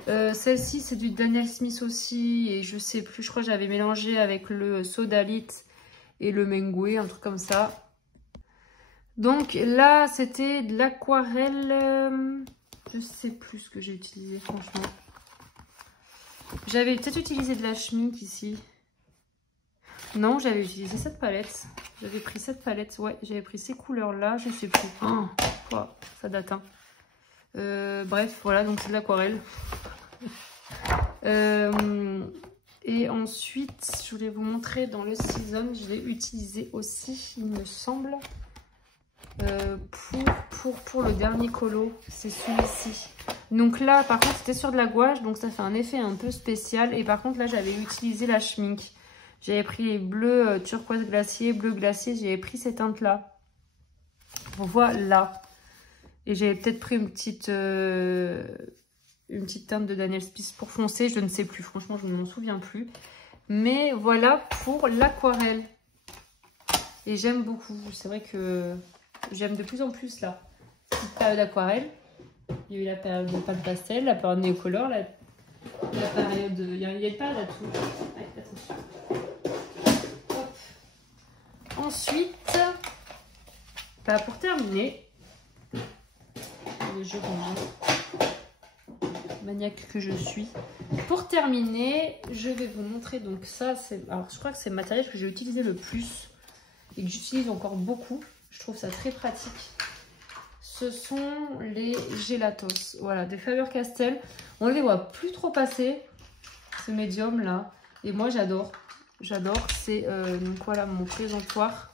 Celle-ci, c'est du Daniel Smith aussi. Et je sais plus, je crois que j'avais mélangé avec le Sodalite et le Mengwe, un truc comme ça. Donc là, c'était de l'aquarelle. Je sais plus ce que j'ai utilisé, franchement. J'avais peut-être utilisé de la Schmincke ici. Non, j'avais utilisé cette palette. J'avais pris cette palette. Ouais, j'avais pris ces couleurs-là. Je sais plus. Oh, ça date, hein. Bref, voilà, donc c'est de l'aquarelle. Et ensuite, je voulais vous montrer dans le Season, je l'ai utilisé aussi, il me semble, pour le dernier colo, c'est celui-ci. Donc là, par contre, c'était sur de la gouache, donc ça fait un effet un peu spécial. Et par contre, là, j'avais utilisé la Schmincke. J'avais pris les bleus turquoise glacier, bleu glacier, j'avais pris ces teintes-là. Voilà. Et j'avais peut-être pris une petite teinte de Daniel Smith pour foncer, je ne sais plus, franchement je ne m'en souviens plus. Mais voilà pour l'aquarelle. Et j'aime beaucoup, c'est vrai que j'aime de plus en plus là. Petite période aquarelle, il y a eu la période de pâte pastel, la période néocolore, la période... Il y a une période à tout. Allez, attention. Hop. Ensuite, bah, pour terminer, le jeu maniaque que je suis. Pour terminer, je vais vous montrer donc ça. Alors je crois que c'est le matériel que j'ai utilisé le plus et que j'utilise encore beaucoup. Je trouve ça très pratique. Ce sont les Gelatos. Voilà, des Faber-Castell. On ne les voit plus trop passer, ce médium là. Et moi j'adore. J'adore. C'est donc voilà mon présentoir.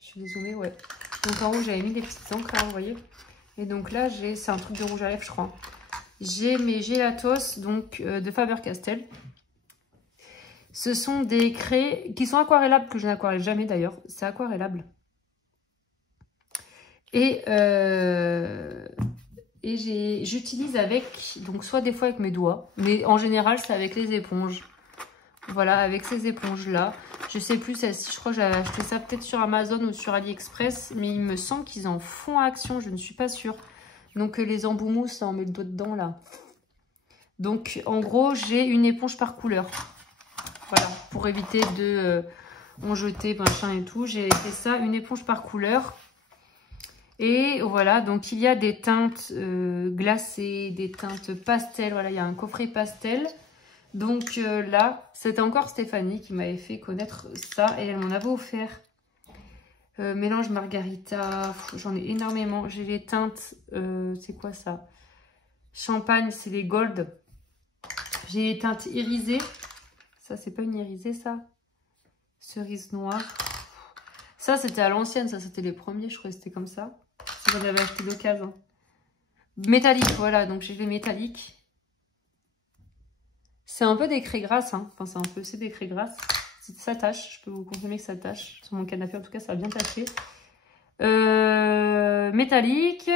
Je suis dézoomée, ouais. Donc en haut j'avais mis des petites encres, vous voyez. Et donc là, c'est un truc de rouge à lèvres, je crois. J'ai mes Gelatos, donc de Faber-Castell. Ce sont des craies qui sont aquarellables, que je n'aquarelle jamais d'ailleurs. C'est aquarellable. Et j'utilise avec, donc soit des fois avec mes doigts, mais en général, c'est avec les éponges. Voilà, avec ces éponges-là. Je sais plus, celle-ci, je crois que j'avais acheté ça peut-être sur Amazon ou sur AliExpress. Mais il me semble qu'ils en font action, je ne suis pas sûre. Donc les embouts mousse, on met le doigt dedans là. Donc en gros, j'ai une éponge par couleur. Voilà, pour éviter de en jeter, machin et tout. J'ai fait ça, une éponge par couleur. Et voilà, donc il y a des teintes glacées, des teintes pastel. Voilà, il y a un coffret pastel. Donc là, c'était encore Stéphanie qui m'avait fait connaître ça et elle m'en avait offert. Mélange margarita, j'en ai énormément. J'ai les teintes, c'est quoi ça? Champagne, c'est les gold. J'ai les teintes irisées. Ça, c'est pas une irisée, ça. Cerise noire. Ça, c'était à l'ancienne, ça, c'était les premiers, je crois que c'était comme ça. J'en avais acheté d'occasion. Métallique, voilà, donc j'ai les métalliques. C'est un peu des craies grasses, hein. Enfin, c'est des craies grasses. Ça tâche, je peux vous confirmer que ça tâche. Sur mon canapé, en tout cas, ça va bien tâcher. Métallique.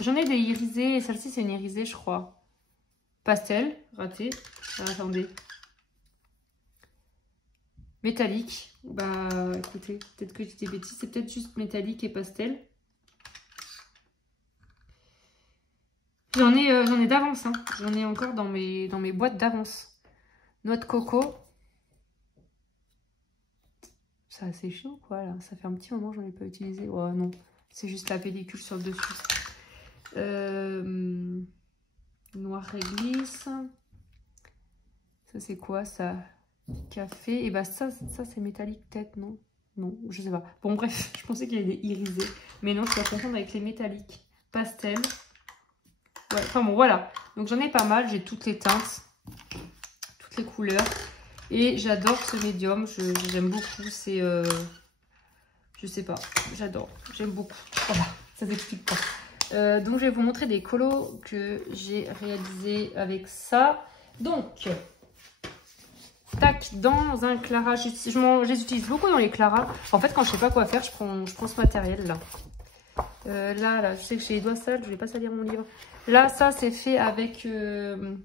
J'en ai des irisés. Et celle-ci, c'est une irisée, je crois. Pastel, raté. Ah, attendez. Métallique. Bah, écoutez, peut-être que j'étais bêtise. C'est peut-être juste métallique et pastel. J'en ai d'avance, hein. J'en ai encore dans mes boîtes d'avance. Noix de coco. C'est assez chaud, quoi, là. Ça fait un petit moment que j'en ai pas utilisé. Oh non, c'est juste la pellicule sur le dessus. Noir réglisse. Ça, c'est quoi, ça? Café. Et bah, ça c'est métallique, peut-être, non? Non, je sais pas. Bon, bref, je pensais qu'il y avait des irisés. Mais non, je dois confondre avec les métalliques. Pastel. Ouais, enfin bon, voilà. Donc, j'en ai pas mal. J'ai toutes les teintes. Toutes les couleurs. Et j'adore ce médium, j'aime beaucoup, c'est, je sais pas, j'adore, j'aime beaucoup, voilà, ça s'explique pas. Donc je vais vous montrer des colos que j'ai réalisés avec ça. Donc, tac, dans un Clara. Je les utilise beaucoup dans les Clara. En fait, quand je sais pas quoi faire, je prends ce matériel-là. Là, je sais que j'ai les doigts sales, je vais pas salir mon livre. Là, ça, c'est fait avec... vous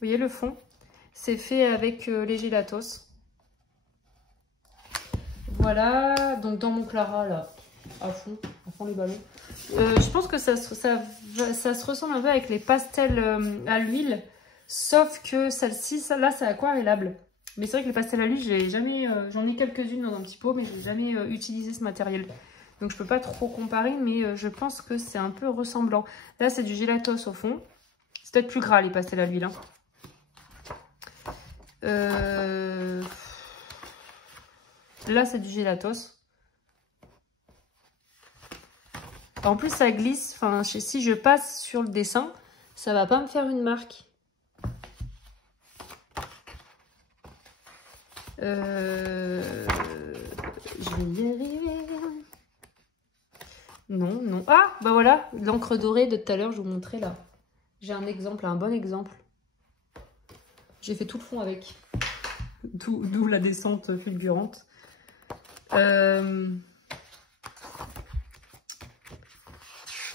voyez le fond? C'est fait avec les gélatos. Voilà, donc dans mon Clara, là, à fond les ballons. Je pense que ça se ressemble un peu avec les pastels à l'huile, sauf que celle-ci, là, c'est aquarellable. Mais c'est vrai que les pastels à l'huile, j'ai jamais, j'en ai quelques-unes dans un petit pot, mais j'ai jamais utilisé ce matériel. Donc je peux pas trop comparer, mais je pense que c'est un peu ressemblant. Là, c'est du gélatos au fond. C'est peut-être plus gras les pastels à l'huile. Hein. Là, c'est du gélatos. En plus, ça glisse. Enfin, si je passe sur le dessin, ça va pas me faire une marque. Je vais y arriver. Non, non. Ah, bah voilà, l'encre dorée de tout à l'heure, je vous montrais là. J'ai un exemple, un bon exemple. J'ai fait tout le fond avec. D'où la descente fulgurante.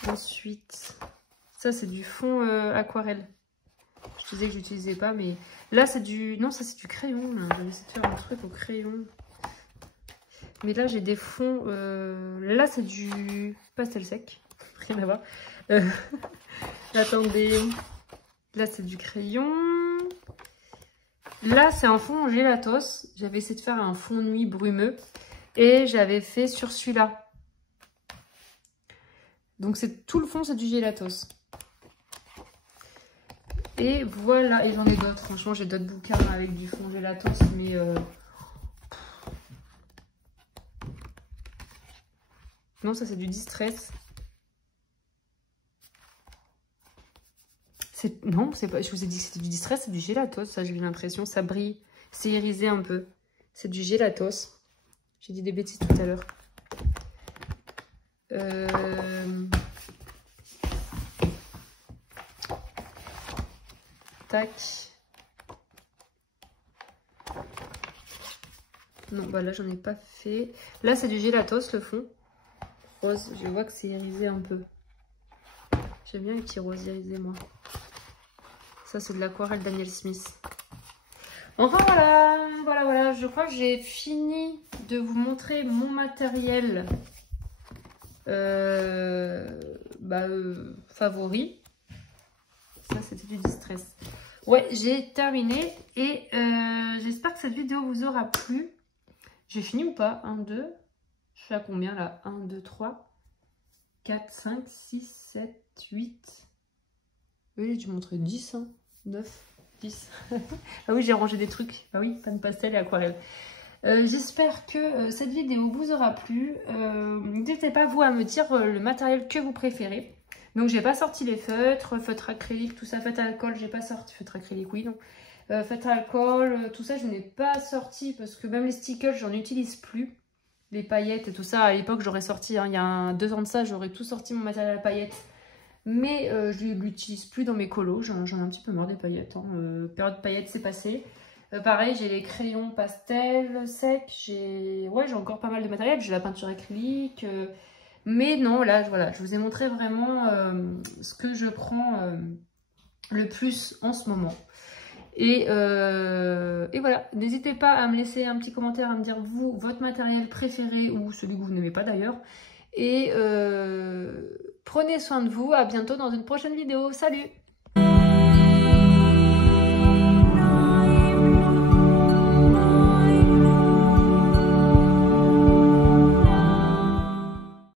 Ensuite, ça c'est du fond aquarelle. Je disais que je n'utilisais pas, mais là c'est du... Non, ça c'est du crayon. J'avais essayé de faire un truc au crayon. Mais là j'ai des fonds... Là c'est du pastel sec. Rien à voir. Attendez. Là c'est du crayon. Là c'est un fond en gélatos. J'avais essayé de faire un fond nuit brumeux. Et j'avais fait sur celui-là. Donc c'est tout le fond, c'est du gélatos. Et voilà, et j'en ai d'autres. Franchement, j'ai d'autres bouquins avec du fond gélatos, mais non, ça c'est du distress. Non, c'est pas. Je vous ai dit que c'était du distress, c'est du gélatos. Ça, j'ai eu l'impression, ça brille, c'est irisé un peu. C'est du gélatos. J'ai dit des bêtises tout à l'heure. Tac. Non, bah là, j'en ai pas fait. Là, c'est du gélatos, le fond. Rose, je vois que c'est irisé un peu. J'aime bien les petits roses irisés, moi. Ça, c'est de l'aquarelle Daniel Smith. Enfin, voilà. Je crois que j'ai fini de vous montrer mon matériel favori. Ça, c'était du distress. Ouais, j'ai terminé et j'espère que cette vidéo vous aura plu. J'ai fini ou pas? 1, 2. Je suis à combien là? 1, 2, 3, 4, 5, 6, 7, 8. Oui, j'ai dû montrer 10, hein. 9, 10. Ah oui, j'ai rangé des trucs. Ah oui, pas de pastel et aquarelle. J'espère que cette vidéo vous aura plu. N'hésitez pas vous à me dire le matériel que vous préférez. Donc j'ai pas sorti les feutres, feutres acryliques, tout ça, feutre à alcool, j'ai pas sorti, feutre acrylique oui non. Feutre à alcool, tout ça je n'ai pas sorti parce que même les stickers j'en utilise plus. Les paillettes et tout ça, à l'époque j'aurais sorti, hein, il y a 2 ans de ça, j'aurais tout sorti mon matériel à paillettes. Mais je ne l'utilise plus dans mes colos, j'en ai un petit peu marre des paillettes. Hein. Période paillettes c'est passé. Pareil, j'ai les crayons pastel secs, j'ai encore pas mal de matériel, j'ai la peinture acrylique. Mais non, là, voilà, je vous ai montré vraiment ce que je prends le plus en ce moment. Et voilà, n'hésitez pas à me laisser un petit commentaire, à me dire vous, votre matériel préféré ou celui que vous n'aimez pas d'ailleurs. Et prenez soin de vous, à bientôt dans une prochaine vidéo. Salut!